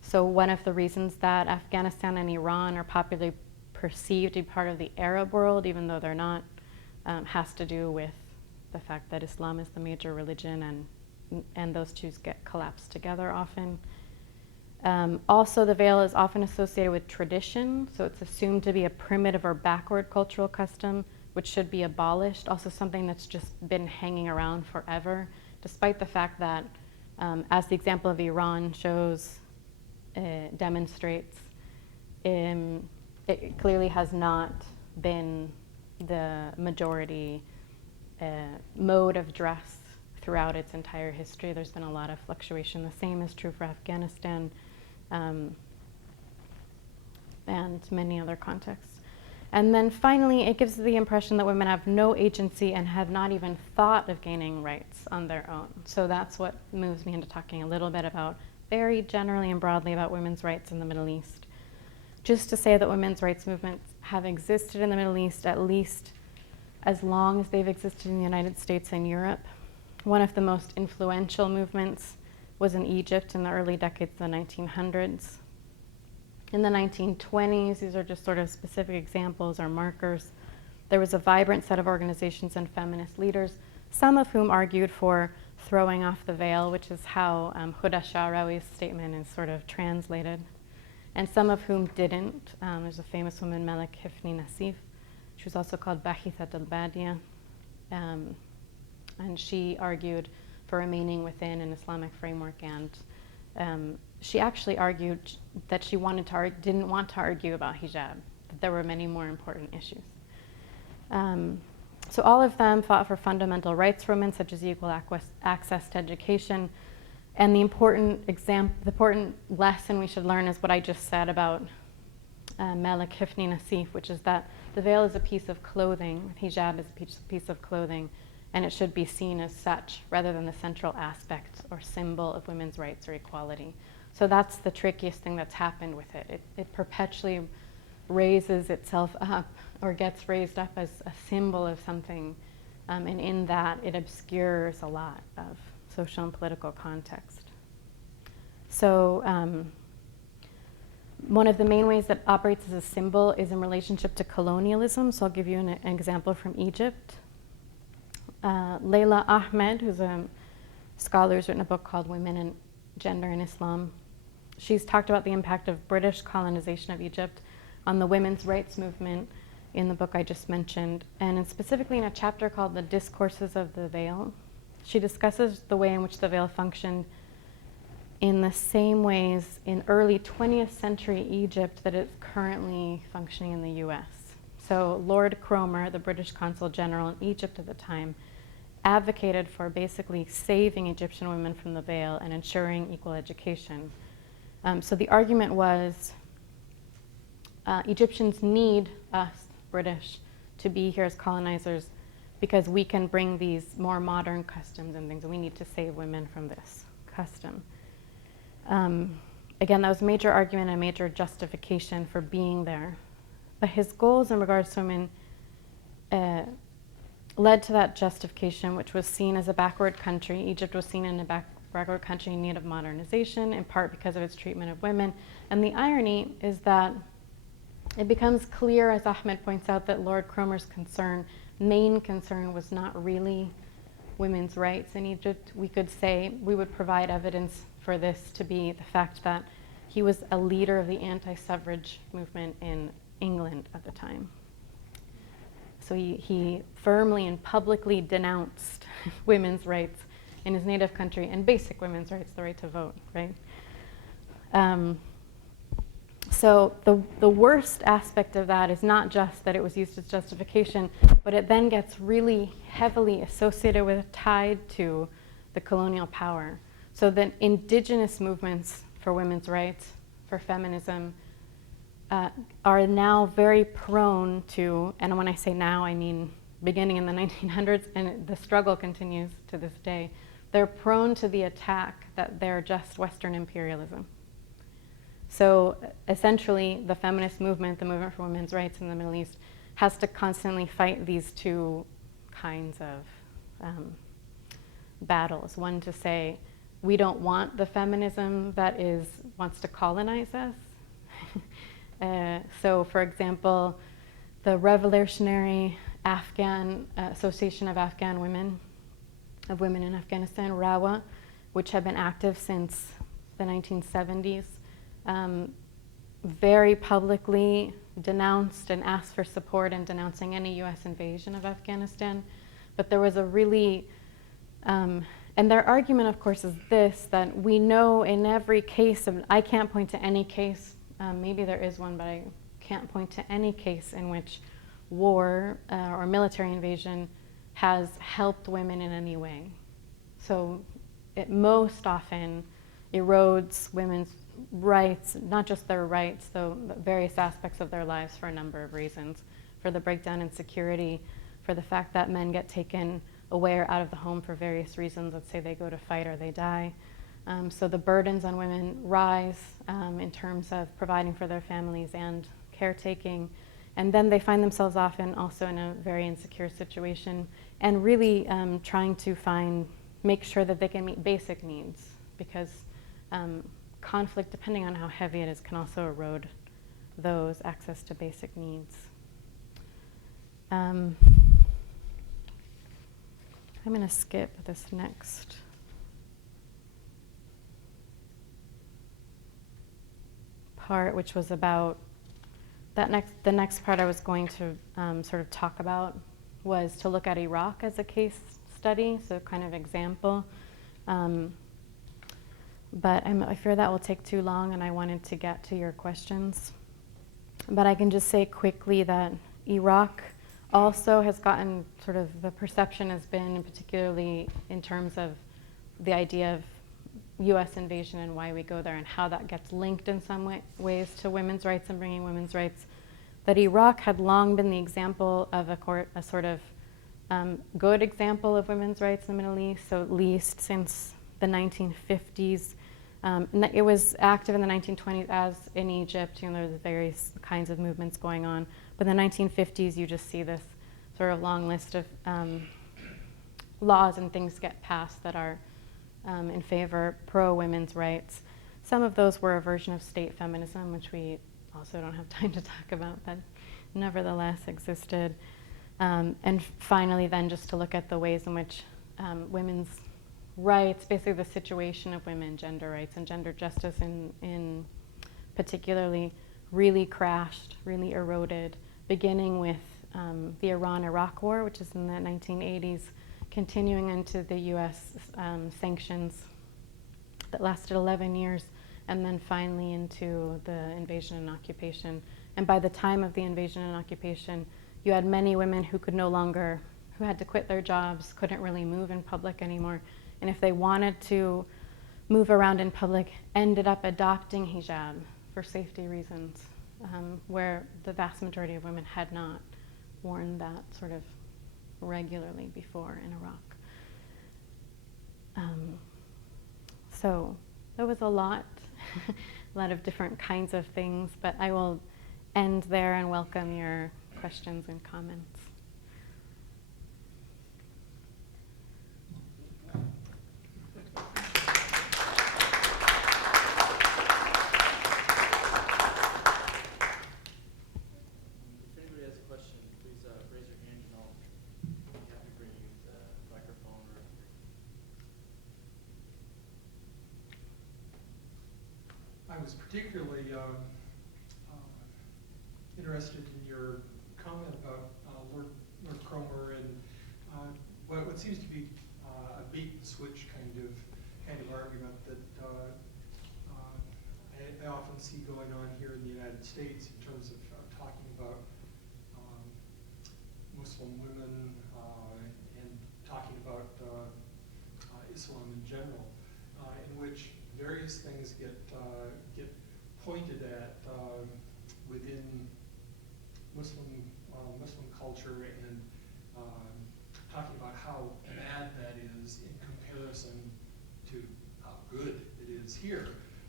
So one of the reasons that Afghanistan and Iran are popularly perceived to be part of the Arab world, even though they're not, has to do with the fact that Islam is the major religion, and those two get collapsed together often. Also, the veil is often associated with tradition, so it's assumed to be a primitive or backward cultural custom, which should be abolished. Also something that's just been hanging around forever, despite the fact that, as the example of Iran shows, demonstrates, it clearly has not been the majority mode of dress throughout its entire history. There's been a lot of fluctuation. The same is true for Afghanistan and many other contexts. And then finally, it gives the impression that women have no agency and have not even thought of gaining rights on their own. So that's what moves me into talking a little bit about, very generally and broadly, about women's rights in the Middle East. Just to say that women's rights movements have existed in the Middle East at least as long as they've existed in the United States and Europe. One of the most influential movements was in Egypt in the early decades of the 1900s. In the 1920s, these are just sort of specific examples or markers, There was a vibrant set of organizations and feminist leaders, some of whom argued for throwing off the veil, which is how Huda Sha'rawi's statement is sort of translated, and some of whom didn't. There's a famous woman, Malik Hifni Nasif. She was also called Bahithat al-Badia, and she argued for remaining within an Islamic framework, and she actually argued that she didn't want to argue about hijab, that there were many more important issues. So all of them fought for fundamental rights for women, such as equal access to education. And the important lesson we should learn is what I just said about Malik Hifni Nasif, which is that the veil is a piece of clothing, hijab is a piece of clothing, and it should be seen as such rather than the central aspect or symbol of women's rights or equality. So that's the trickiest thing that's happened with it. It perpetually raises itself up or gets raised up as a symbol of something, and in that it obscures a lot of social and political context. So one of the main ways that operates as a symbol is in relationship to colonialism. So I'll give you an example from Egypt. Leila Ahmed, who's a scholar who's written a book called Women and Gender in Islam, she's talked about the impact of British colonization of Egypt on the women's rights movement in the book I just mentioned, and specifically in a chapter called The Discourses of the Veil. She discusses the way in which the veil functioned in the same ways in early 20th century Egypt that it's currently functioning in the US. So Lord Cromer, the British Consul General in Egypt at the time, advocated for basically saving Egyptian women from the veil and ensuring equal education. So the argument was Egyptians need us, British, to be here as colonizers because we can bring these more modern customs and things, and we need to save women from this custom. Again, that was a major argument and a major justification for being there. But his goals in regards to women led to that justification, which was seen as a backward country. Egypt was seen in a backward country in need of modernization, in part because of its treatment of women. And the irony is that it becomes clear, as Ahmed points out, that Lord Cromer's main concern was not really women's rights in Egypt. We could say, we would provide evidence for this to be the fact that he was a leader of the anti-suffrage movement in England at the time. So he firmly and publicly denounced women's rights in his native country, and basic women's rights, the right to vote, right? So the worst aspect of that is not just that it was used as justification, but it then gets really heavily associated with, tied to the colonial power. So that indigenous movements for women's rights, for feminism, are now very prone to, and when I say now, I mean beginning in the 1900s, and the struggle continues to this day, they're prone to the attack that they're just Western imperialism. So essentially, the feminist movement, the movement for women's rights in the Middle East, has to constantly fight these two kinds of battles. One, to say, we don't want the feminism that wants to colonize us. So for example, the Revolutionary Afghan Association of Afghan Women, of women in Afghanistan, RAWA, which have been active since the 1970s, very publicly denounced and asked for support in denouncing any US invasion of Afghanistan. But there was a really, and their argument, of course, is this, that we know in every case, I can't point to any case, maybe there is one, but I can't point to any case in which war or military invasion has helped women in any way. So it most often erodes women's rights, not just their rights, though various aspects of their lives for a number of reasons. For the breakdown in security, for the fact that men get taken away or out of the home for various reasons. Let's say they go to fight or they die. So the burdens on women rise in terms of providing for their families and caretaking. And then they find themselves often also in a very insecure situation and really trying to make sure that they can meet basic needs, because conflict, depending on how heavy it is, can also erode those access to basic needs. I'm going to skip this next part, which was about the next part I was going to sort of talk about was to look at Iraq as a case study, so kind of example. But I fear that will take too long, and I wanted to get to your questions. But I can just say quickly that Iraq also has gotten sort of, the perception has been, particularly in terms of the idea of US invasion and why we go there and how that gets linked in some ways to women's rights and bringing women's rights, that Iraq had long been the example of a sort of good example of women's rights in the Middle East, so at least since the 1950s. It was active in the 1920s, as in Egypt. You know, there were various kinds of movements going on. But in the 1950s, you just see this sort of long list of laws and things get passed that are in favor, pro-women's rights. Some of those were a version of state feminism, which we also don't have time to talk about, but nevertheless existed. And finally, then, just to look at the ways in which women's rights, basically the situation of women, gender rights and gender justice in particularly, really crashed, really eroded, beginning with the Iran-Iraq war, which is in the 1980s, continuing into the US sanctions that lasted 11 years, and then finally into the invasion and occupation. And by the time of the invasion and occupation, you had many women who who had to quit their jobs, couldn't really move in public anymore. And if they wanted to move around in public, ended up adopting hijab for safety reasons, where the vast majority of women had not worn that sort of regularly before in Iraq. So there was a lot of different kinds of things, but I will end there and welcome your questions and comments. I was particularly interested in your comment about Lord Cromer and what seems to be a bait and switch kind of argument that I often see going on here in the United States in terms of talking about Muslim women and talking about Islam in general, in which various things get pointed at within Muslim culture, and talking about how bad that is in comparison to how good it is here,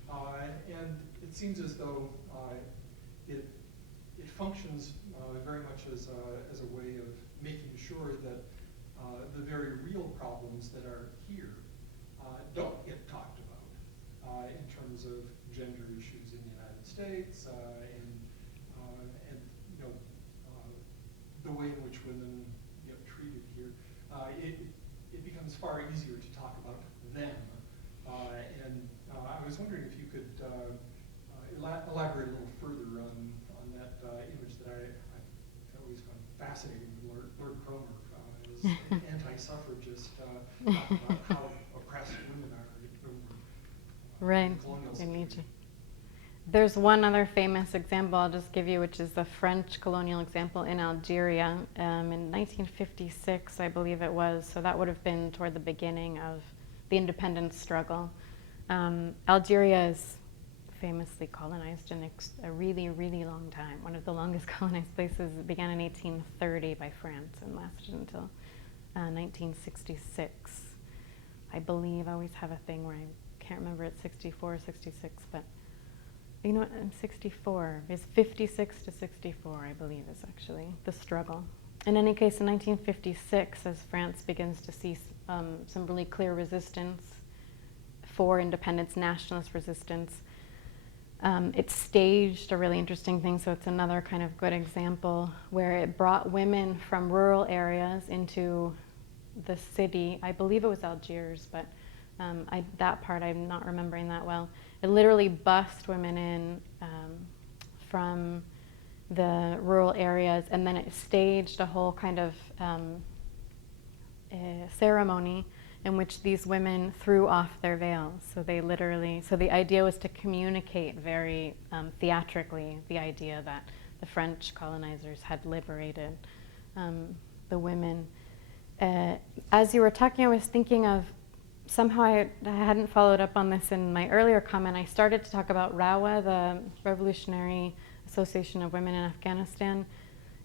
and it seems as though it functions very much as a way of making sure that the very real problems that are here don't get talked about in terms of gender issues in the United States and you know the way in which women get treated here. It becomes far easier to talk about them, and I was wondering if you could elaborate a little further on that image that I always found fascinating with Lord Cromer as an anti-suffragist, about how oppressed women are. Right, in Egypt. There's one other famous example I'll just give you, which is the French colonial example in Algeria in 1956, I believe it was. So that would have been toward the beginning of the independence struggle. Algeria is famously colonized in a really, really long time. One of the longest colonized places. It began in 1830 by France and lasted until 1966. I believe I always have a thing where I can't remember it's 64 or 66, but you know what, in 64, is 56 to 64, I believe, is actually the struggle. In any case, in 1956, as France begins to see some really clear resistance for independence, nationalist resistance, It staged a really interesting thing, so it's another kind of good example where it brought women from rural areas into the city. I believe it was Algiers, but that part I'm not remembering that well. It literally bussed women in from the rural areas, and then it staged a whole kind of ceremony in which these women threw off their veils. So they literally, so the idea was to communicate very theatrically the idea that the French colonizers had liberated the women. As you were talking, I was thinking of, somehow I hadn't followed up on this in my earlier comment. I started to talk about RAWA, the Revolutionary Association of Women in Afghanistan,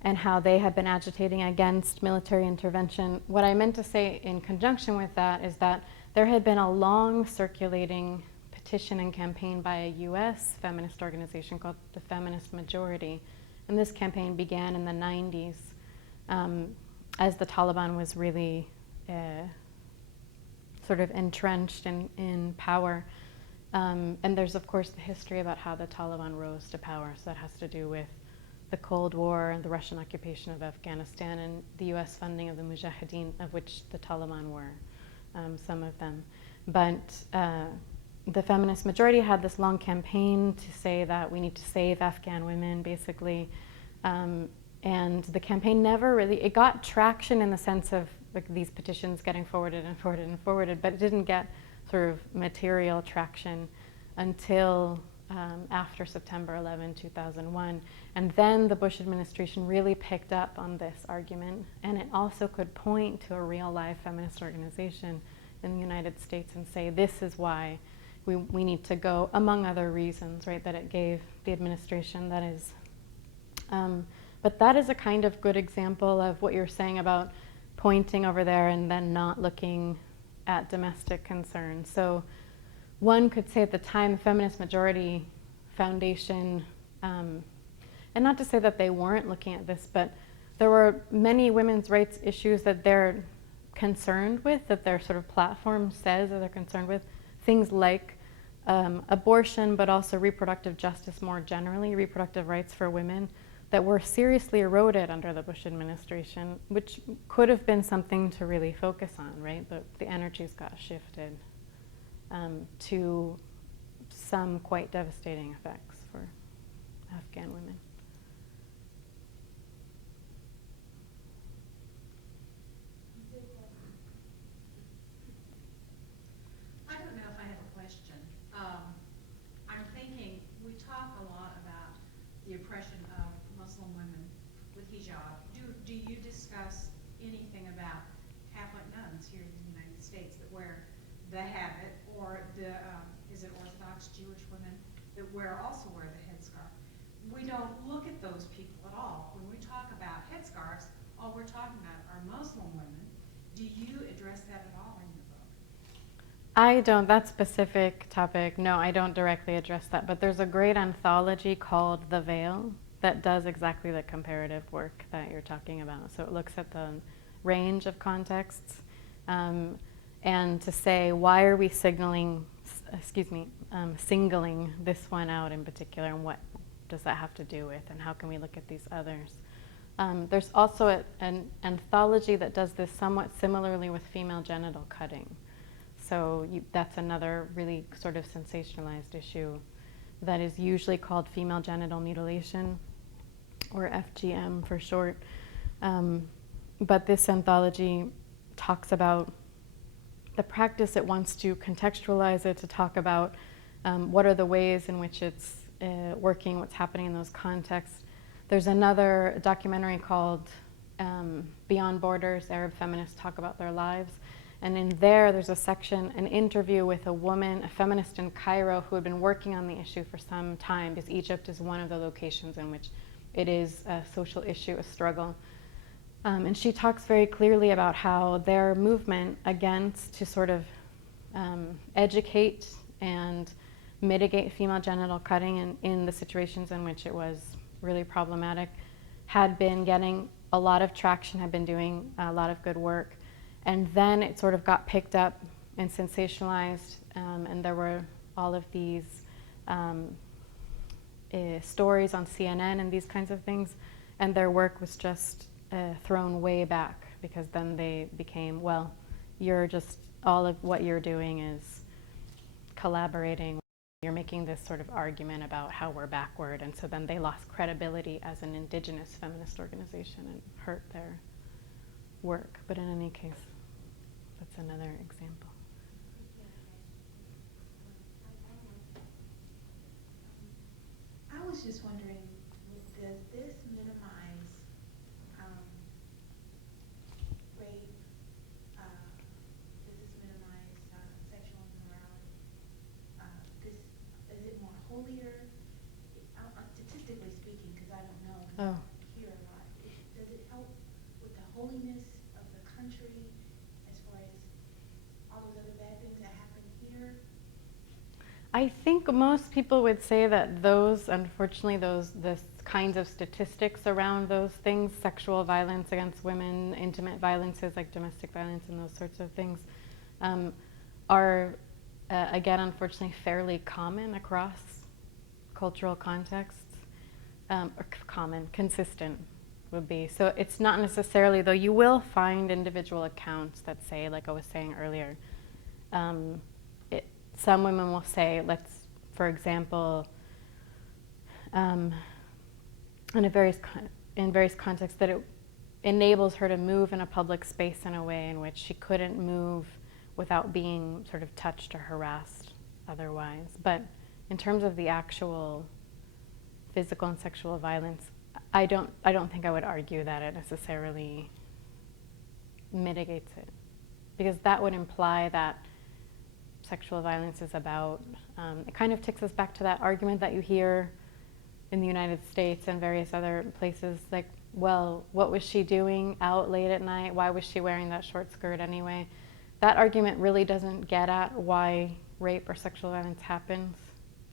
and how they had been agitating against military intervention. What I meant to say in conjunction with that is that there had been a long circulating petition and campaign by a US feminist organization called the Feminist Majority. And this campaign began in the 90s as the Taliban was really sort of entrenched in power. And there's, of course, the history about how the Taliban rose to power. So that has to do with the Cold War and the Russian occupation of Afghanistan and the US funding of the Mujahideen, of which the Taliban were some of them. But the Feminist Majority had this long campaign to say that we need to save Afghan women, basically. And the campaign never really, it got traction in the sense of like these petitions getting forwarded and forwarded and forwarded, but it didn't get sort of material traction until after September 11, 2001. And then the Bush administration really picked up on this argument, and it also could point to a real live feminist organization in the United States and say, this is why we need to go, among other reasons, right, that it gave the administration, that is. But that is a kind of good example of what you're saying about pointing over there and then not looking at domestic concerns. So one could say at the time, the Feminist Majority Foundation, and not to say that they weren't looking at this, but there were many women's rights issues that they're concerned with, that their sort of platform says that they're concerned with, things like abortion, but also reproductive justice more generally, reproductive rights for women, that were seriously eroded under the Bush administration, which could have been something to really focus on, right? The energies got shifted to some quite devastating effects for Afghan women. I don't know if I have a question. I'm thinking, we talk a lot about the oppression of Muslim women with hijab. Do you discuss anything about Catholic nuns here in the United States that wear the habit, or the is it Orthodox Jewish women that also wear the headscarf? We don't look at those people at all. When we talk about headscarves, all we're talking about are Muslim women. Do you address that at all in your book? I don't, that specific topic, no, I don't directly address that, but there's a great anthology called The Veil that does exactly the comparative work that you're talking about. So it looks at the range of contexts and to say, why are we singling this one out in particular, and what does that have to do with, and how can we look at these others? There's also an anthology that does this somewhat similarly with female genital cutting. So that's another really sort of sensationalized issue that is usually called female genital mutilation, or FGM for short. But this anthology talks about the practice. It wants to contextualize it, to talk about what are the ways in which it's working, what's happening in those contexts. There's another documentary called Beyond Borders, Arab Feminists Talk About Their Lives. And in there's a section, an interview with a woman, a feminist in Cairo, who had been working on the issue for some time, because Egypt is one of the locations in which it is a social issue, a struggle. And she talks very clearly about how their movement against to sort of educate and mitigate female genital cutting in the situations in which it was really problematic had been getting a lot of traction, had been doing a lot of good work. And then it sort of got picked up and sensationalized, and there were all of these stories on CNN and these kinds of things, and their work was just thrown way back, because then they became, well, you're just, all of what you're doing is collaborating. You're making this sort of argument about how we're backward, and so then they lost credibility as an indigenous feminist organization and hurt their work. But in any case, that's another example. I was just wondering, does this minimize rape? Does this minimize sexual immorality? Is it more holier? Statistically speaking, because I don't know, Oh. hear a lot. Does it help with the holiness of the country as far as all those other bad things that happen here? I think most people would say that those, unfortunately, the kinds of statistics around those things, sexual violence against women, intimate violences like domestic violence and those sorts of things, are, again, unfortunately, fairly common across cultural contexts. Consistent would be. So it's not necessarily, though you will find individual accounts that say, like I was saying earlier, some women will say, for example, in various contexts, that it enables her to move in a public space in a way in which she couldn't move without being sort of touched or harassed otherwise. But in terms of the actual physical and sexual violence, I don't think I would argue that it necessarily mitigates it, because that would imply that sexual violence is about, it kind of takes us back to that argument that you hear in the United States and various other places, like, well, what was she doing out late at night? Why was she wearing that short skirt anyway? That argument really doesn't get at why rape or sexual violence happens.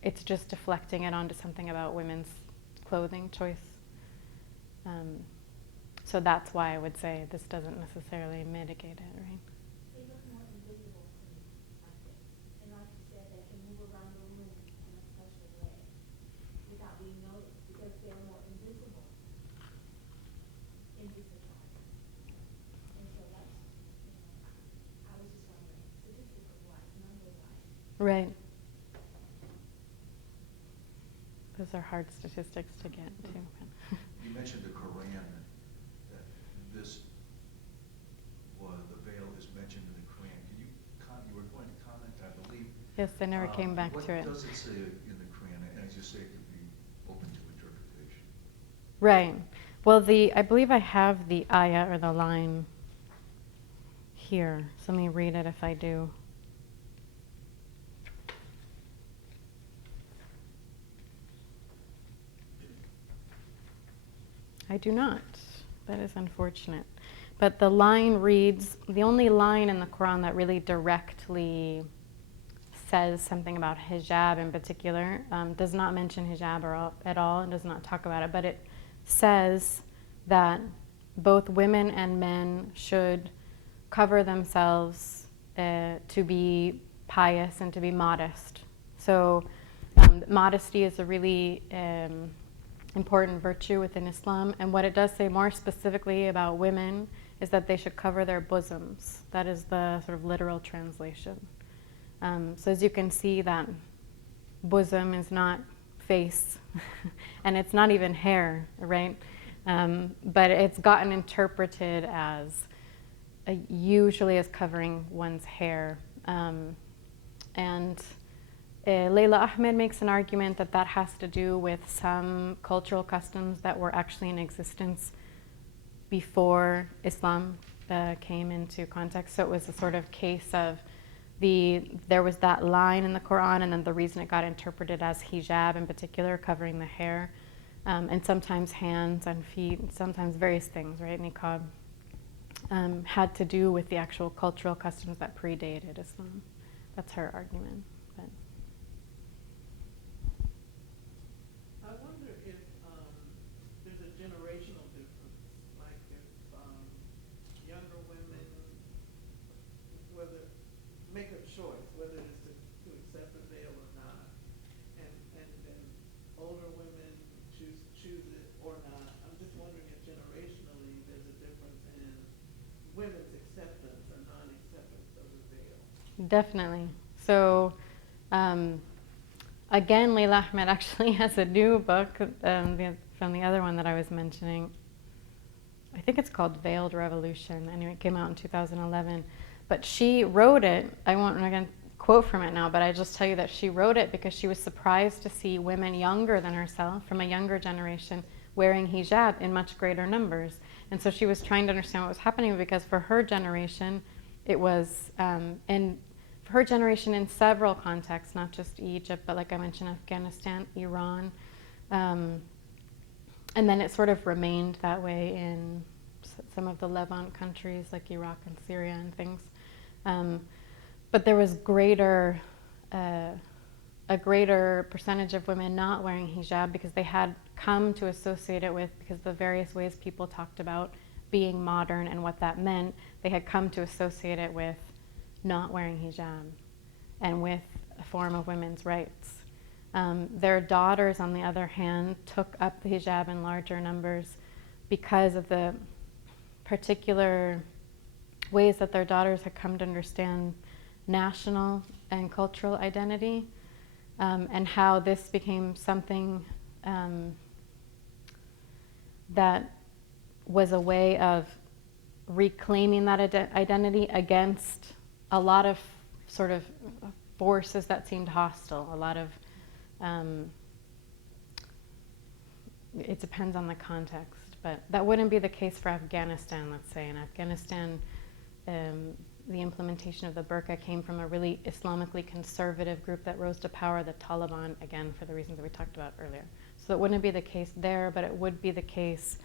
It's just deflecting it onto something about women's clothing choice. So that's why I would say this doesn't necessarily mitigate it, right? They look more invisible to me, I think. And like you said, they can move around the room in a special way without being noticed, because they're more invisible in this society. And so that's, I was just wondering, statistical-wise, number-wise. Right. Those are hard statistics to get to. You mentioned the Quran, that this, the veil is mentioned in the Quran. You were going to comment, I believe. Yes, I never came back to it. What does it say in the Quran? And as you say, it could be open to interpretation. Right. Well, I believe I have the ayah or the line here. So let me read it if I do. I do not. That is unfortunate. But the line reads, the only line in the Quran that really directly says something about hijab in particular, does not mention hijab at all, and does not talk about it, but it says that both women and men should cover themselves to be pious and to be modest. So modesty is a really important virtue within Islam, and what it does say more specifically about women is that they should cover their bosoms. That is the sort of literal translation. So as you can see, that bosom is not face, and it's not even hair, right? But it's gotten interpreted as usually as covering one's hair. And Layla Ahmed makes an argument that that has to do with some cultural customs that were actually in existence before Islam came into context. So it was a sort of case of there was that line in the Quran, and then the reason it got interpreted as hijab in particular, covering the hair, and sometimes hands and feet, sometimes various things, right? Niqab had to do with the actual cultural customs that predated Islam. That's her argument. But I wonder if there's a generational difference, like if younger women, whether make a choice whether it's to accept the veil or not, and then older women Definitely. So, again, Leila Ahmed actually has a new book from the other one that I was mentioning. I think it's called Veiled Revolution. Anyway, it came out in 2011. But she wrote it, I'm not going to quote from it now, but I just tell you that she wrote it because she was surprised to see women younger than herself, from a younger generation, wearing hijab in much greater numbers. And so she was trying to understand what was happening, because for her generation, it was, and for her generation in several contexts, not just Egypt, but like I mentioned, Afghanistan, Iran, and then it sort of remained that way in some of the Levant countries like Iraq and Syria and things. But there was a greater percentage of women not wearing hijab because they had come to associate it with, because the various ways people talked about being modern and what that meant, they had come to associate it with not wearing hijab and with a form of women's rights. Their daughters, on the other hand, took up the hijab in larger numbers because of the particular ways that their daughters had come to understand national and cultural identity, and how this became something that was a way of reclaiming that identity against a lot of sort of forces that seemed hostile, a lot of it depends on the context, but that wouldn't be the case for Afghanistan, let's say. In Afghanistan, the implementation of the burqa came from a really Islamically conservative group that rose to power, the Taliban, again, for the reasons that we talked about earlier. So it wouldn't be the case there, but it would be the case,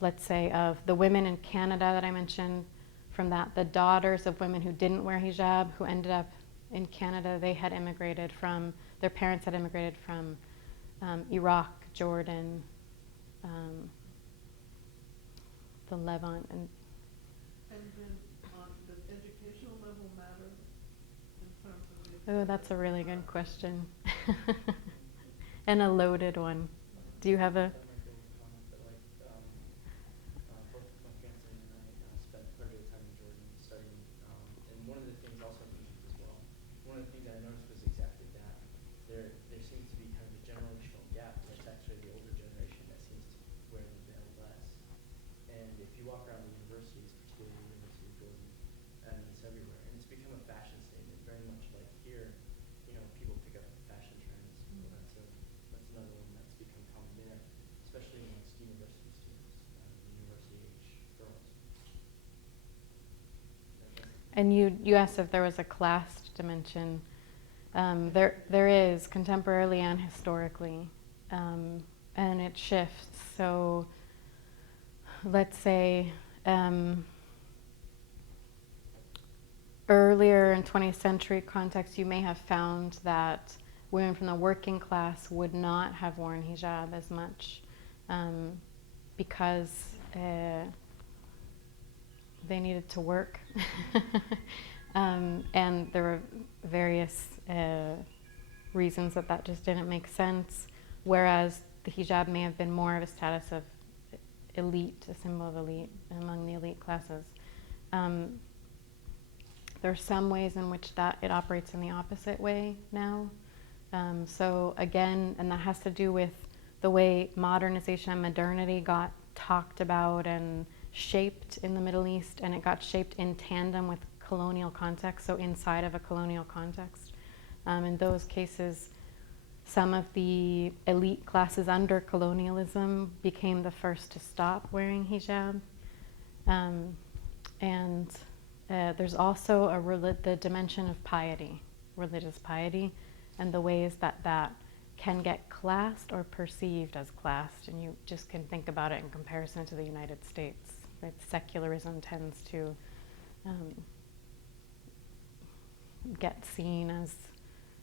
let's say, of the women in Canada that I mentioned, from that, the daughters of women who didn't wear hijab, who ended up in Canada, they had immigrated from, their parents had immigrated from Iraq, Jordan, the Levant. And then, does educational level matter in terms of the... oh, that's a really good question. And a loaded one. Do you have a... Both my fiance and I spent quite a bit of time in Jordan studying, and one of the things, also in Egypt as well, one of the things I noticed was exactly that. There seems to be kind of a generational gap. It's actually the older generation that seems to wear the veil less. And if you walk around the universities, particularly the University of Jordan, and it's everywhere, and it's become a fashion statement, very much like here, people pick up fashion trends. Well, that's another one that's become common there, especially amongst university students, university age girls. And you asked if there was a class dimension. There is, contemporarily and historically, and it shifts. So let's say earlier in 20th century context, you may have found that women from the working class would not have worn hijab as much because they needed to work. And there were various reasons that just didn't make sense, whereas the hijab may have been more of a status of elite, a symbol of elite among the elite classes. There are some ways in which it operates in the opposite way now. So again, and that has to do with the way modernization and modernity got talked about and shaped in the Middle East, and it got shaped in tandem with colonial context, so inside of a colonial context. In those cases, some of the elite classes under colonialism became the first to stop wearing hijab. And there's also the dimension of piety, religious piety, and the ways that can get classed or perceived as classed. And you just can think about it in comparison to the United States. Right? Secularism tends to get seen as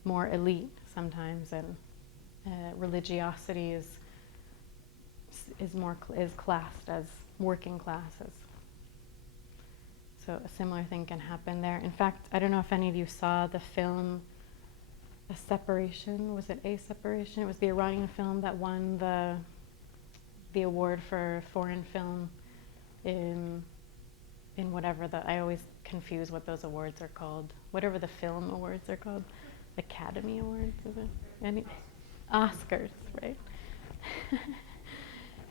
more elite sometimes, and religiosity is classed as working classes. So a similar thing can happen there. In fact, I don't know if any of you saw the film A Separation. Was it A Separation? It was the Iranian film that won the award for foreign film in whatever I always confuse what those awards are called. Whatever the film awards are called. Academy Awards, is it? Oscars, right?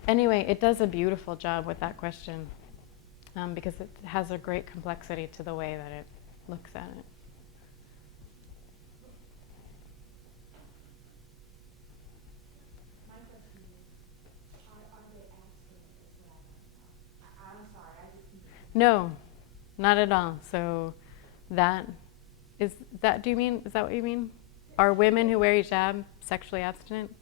Anyway, it does a beautiful job with that question because it has a great complexity to the way that it looks at it. My question is, are they abstinent as well? I'm sorry, I just. No, not at all. So is that what you mean? Are women who wear hijab sexually abstinent?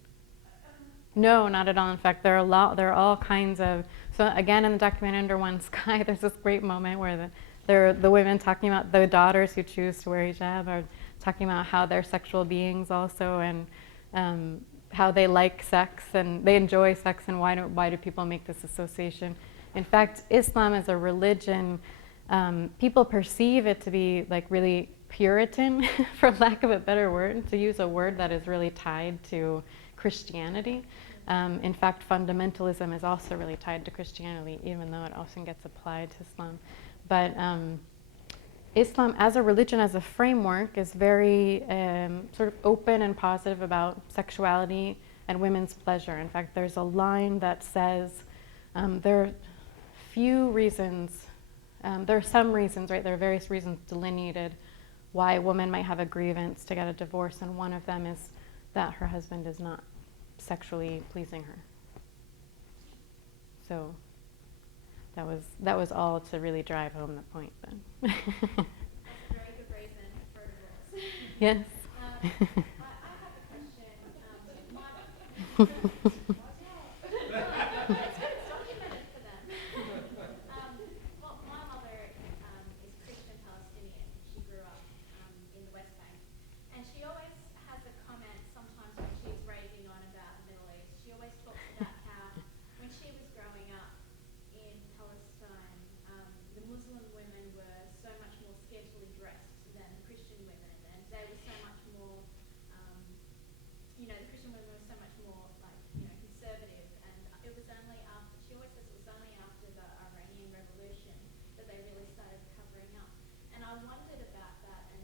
No, not at all. In fact, there are all kinds of, so again in the documentary Under One Sky, there's this great moment where the women talking about the daughters who choose to wear hijab are talking about how they're sexual beings also, and how they like sex and they enjoy sex, and why do people make this association? In fact, Islam as a religion, people perceive it to be like really Puritan, for lack of a better word, to use a word that is really tied to Christianity. In fact, fundamentalism is also really tied to Christianity, even though it often gets applied to Islam. But Islam as a religion, as a framework, is very sort of open and positive about sexuality and women's pleasure. In fact, there's a line that says, there are few reasons, there are some reasons, right? There are various reasons delineated why a woman might have a grievance to get a divorce, and one of them is that her husband is not sexually pleasing her. So that was all to really drive home the point then. That's a very good reason for a divorce. Yes. I have a question. It's documented for them. Well, my mother is Christian Palestinian. She grew up in the West Bank. And she always has a comment sometimes when she's raving on about the Middle East. She always talks about how when she was growing up in Palestine, the Muslim women were so much more scantily dressed than the Christian women, and they were so much more, the Christian women were so much more conservative. And it was only after, she always says it was only after the Iranian Revolution that they really started covering up. And I wondered about that, and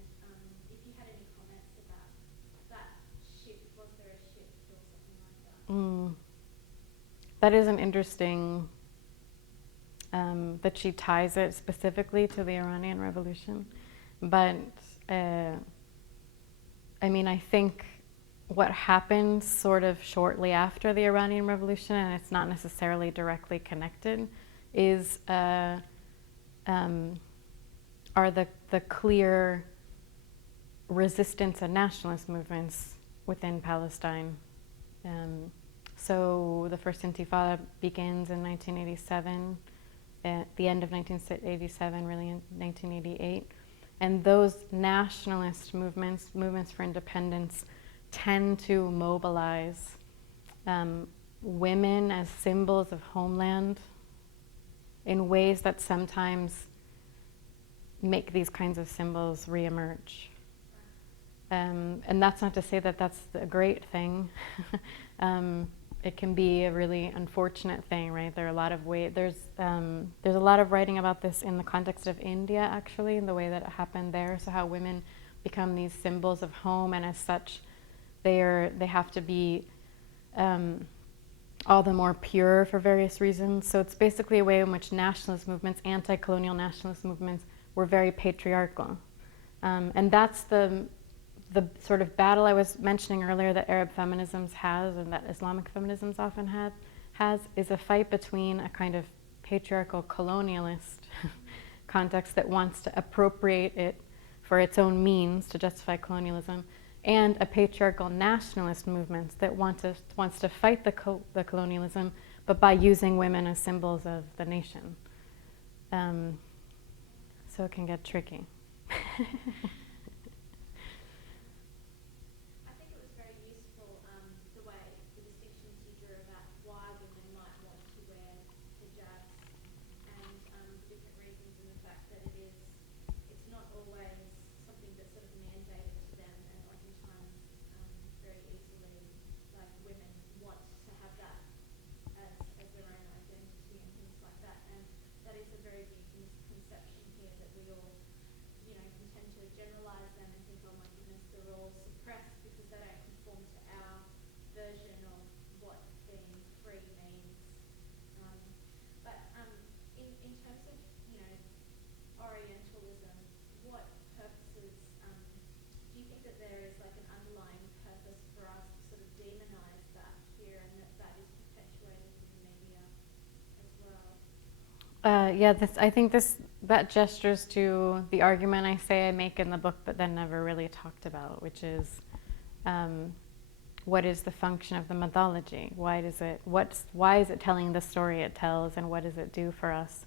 if you had any comments about that shift. Was there a shift or something like that? That is an interesting, that she ties it specifically to the Iranian Revolution. But, I think what happened sort of shortly after the Iranian Revolution, and it's not necessarily directly connected, are the clear resistance and nationalist movements within Palestine. So the first Intifada begins in 1987, at the end of 1987, really in 1988. And those nationalist movements for independence, tend to mobilize women as symbols of homeland in ways that sometimes make these kinds of symbols reemerge. And that's not to say that that's a great thing. It can be a really unfortunate thing, right? There are a lot of there's a lot of writing about this in the context of India, actually, in the way that it happened there. So how women become these symbols of home, and as such, they have to be all the more pure for various reasons. So it's basically a way in which nationalist movements, anti-colonial nationalist movements, were very patriarchal. And that's the sort of battle I was mentioning earlier that Arab feminisms has, and that Islamic feminisms often has, is a fight between a kind of patriarchal colonialist context that wants to appropriate it for its own means to justify colonialism, and a patriarchal nationalist movement that wants to fight the colonialism, but by using women as symbols of the nation. So it can get tricky. I think it was very useful, the distinctions you drew about why women might want to wear hijabs, and the different reasons, and the fact that it's not always something that's sort of mandated to them, and oftentimes very easily, like, women want to have that as their own identity and things like that, and that is a very big misconception to generalize them and think, oh my goodness, they're all suppressed because they don't conform to our version of what being free means. In terms of, you know, Orientalism, what purposes, do you think that there is like an underlying purpose for us to sort of demonize that here, and that is perpetuated in the media as well? Yeah, I think that gestures to the argument I say I make in the book, but then never really talked about, which is what is the function of the mythology? Why is it telling the story it tells, and what does it do for us?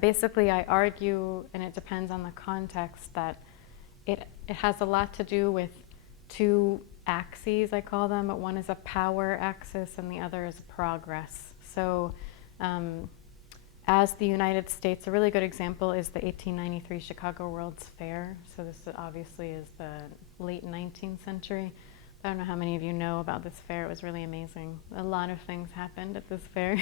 Basically, I argue, and it depends on the context, that it has a lot to do with two axes, I call them, but one is a power axis and the other is progress. So as the United States, a really good example is the 1893 Chicago World's Fair. So this obviously is the late 19th century. I don't know how many of you know about this fair. It was really amazing. A lot of things happened at this fair.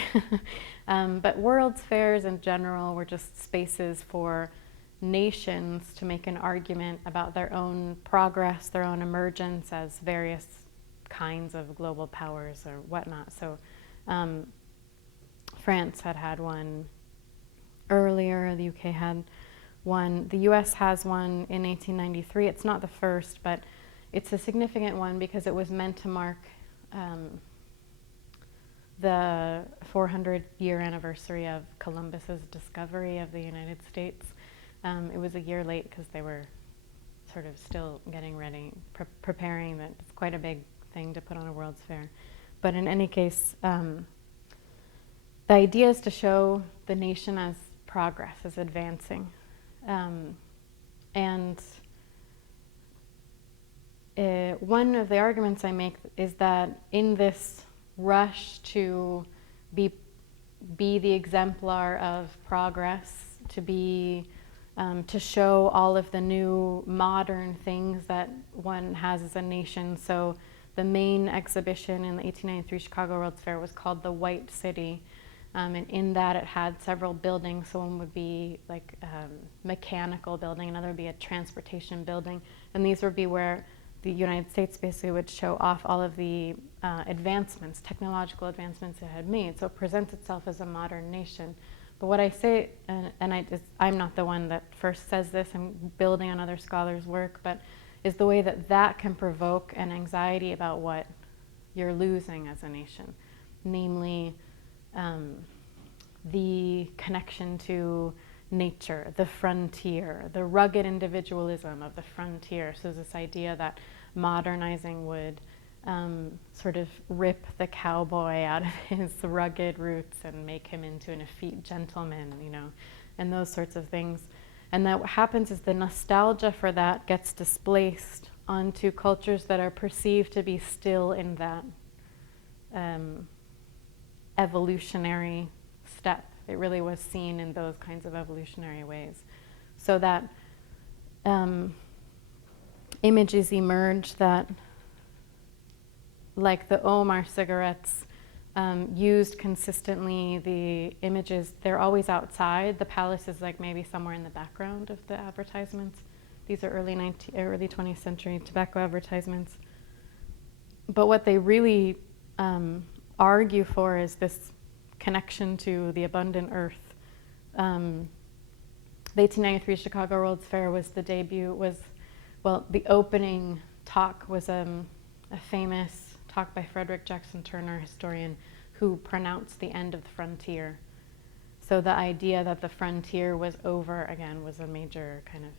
But World's Fairs in general were just spaces for nations to make an argument about their own progress, their own emergence as various kinds of global powers or whatnot. So France had one earlier, the UK had one. The US has one in 1893. It's not the first, but it's a significant one because it was meant to mark the 400-year anniversary of Columbus's discovery of the United States. It was a year late because they were sort of still getting ready, preparing. That it's quite a big thing to put on a World's Fair. But in any case, the idea is to show the nation as progress, as advancing. One of the arguments I make is that in this rush to be the exemplar of progress, to show all of the new modern things that one has as a nation. So the main exhibition in the 1893 Chicago World's Fair was called the White City. And in that it had several buildings. So one would be like a mechanical building, another would be a transportation building. And these would be where the United States basically would show off all of the advancements, technological advancements it had made. So it presents itself as a modern nation. But what I say, I'm not the one that first says this, I'm building on other scholars' work, but is the way that can provoke an anxiety about what you're losing as a nation. Namely, the connection to nature, the frontier, the rugged individualism of the frontier. So this idea that modernizing would sort of rip the cowboy out of his rugged roots and make him into an effete gentleman, you know, and those sorts of things. And that what happens is the nostalgia for that gets displaced onto cultures that are perceived to be still in that evolutionary step. It really was seen in those kinds of evolutionary ways. So that images emerge that, like the Omar cigarettes, used consistently, the images, they're always outside. The palace is like maybe somewhere in the background of the advertisements. These are early 20th century tobacco advertisements. But what they really argue for is this connection to the abundant earth. The 1893 Chicago World's Fair was the opening talk was a famous talk by Frederick Jackson Turner, historian, who pronounced the end of the frontier. So the idea that the frontier was over again was a major kind of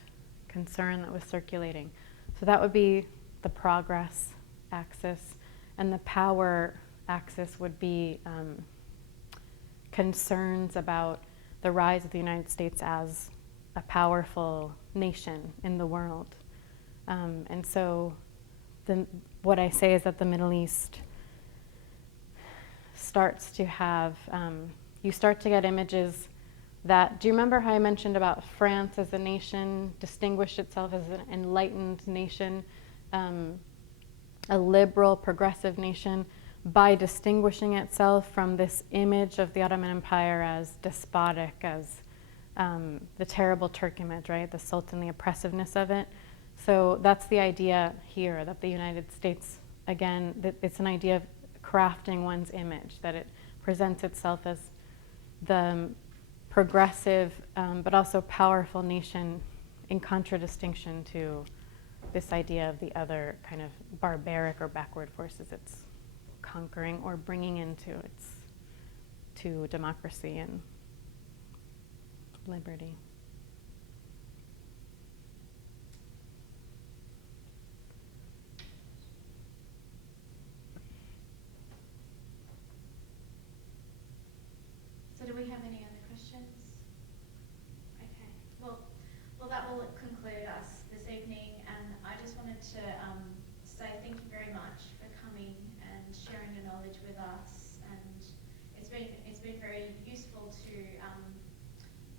concern that was circulating. So that would be the progress axis, and the power axis would be concerns about the rise of the United States as a powerful nation in the world. And so what I say is that the Middle East starts to have, you start to get images that, do you remember how I mentioned about France as a nation distinguished itself as an enlightened nation, a liberal, progressive nation, by distinguishing itself from this image of the Ottoman Empire as despotic, as the terrible Turk image, right? The Sultan, the oppressiveness of it. So that's the idea here, that the United States, again, that it's an idea of crafting one's image, that it presents itself as the progressive but also powerful nation in contradistinction to this idea of the other kind of barbaric or backward forces it's conquering or bringing into to democracy and liberty. So do we have any other questions? Okay, well, that will conclude us this evening, and I just wanted to say thank you very much for coming and sharing your knowledge with us, and it's been very useful to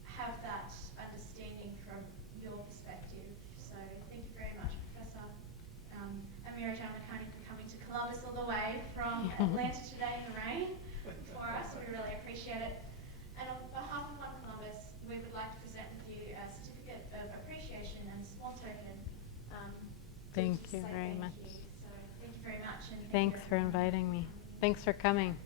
have that understanding from your perspective. So thank you very much, Professor Amira Jarmakani, for coming to Columbus all the way from Atlanta today in the rain for us. We really appreciate it. And on behalf of One Columbus, we would like to present with you a certificate of appreciation and a small token. Thank to you say very thank much. you. So thank you very much. And Thanks for inviting me. Thanks for coming.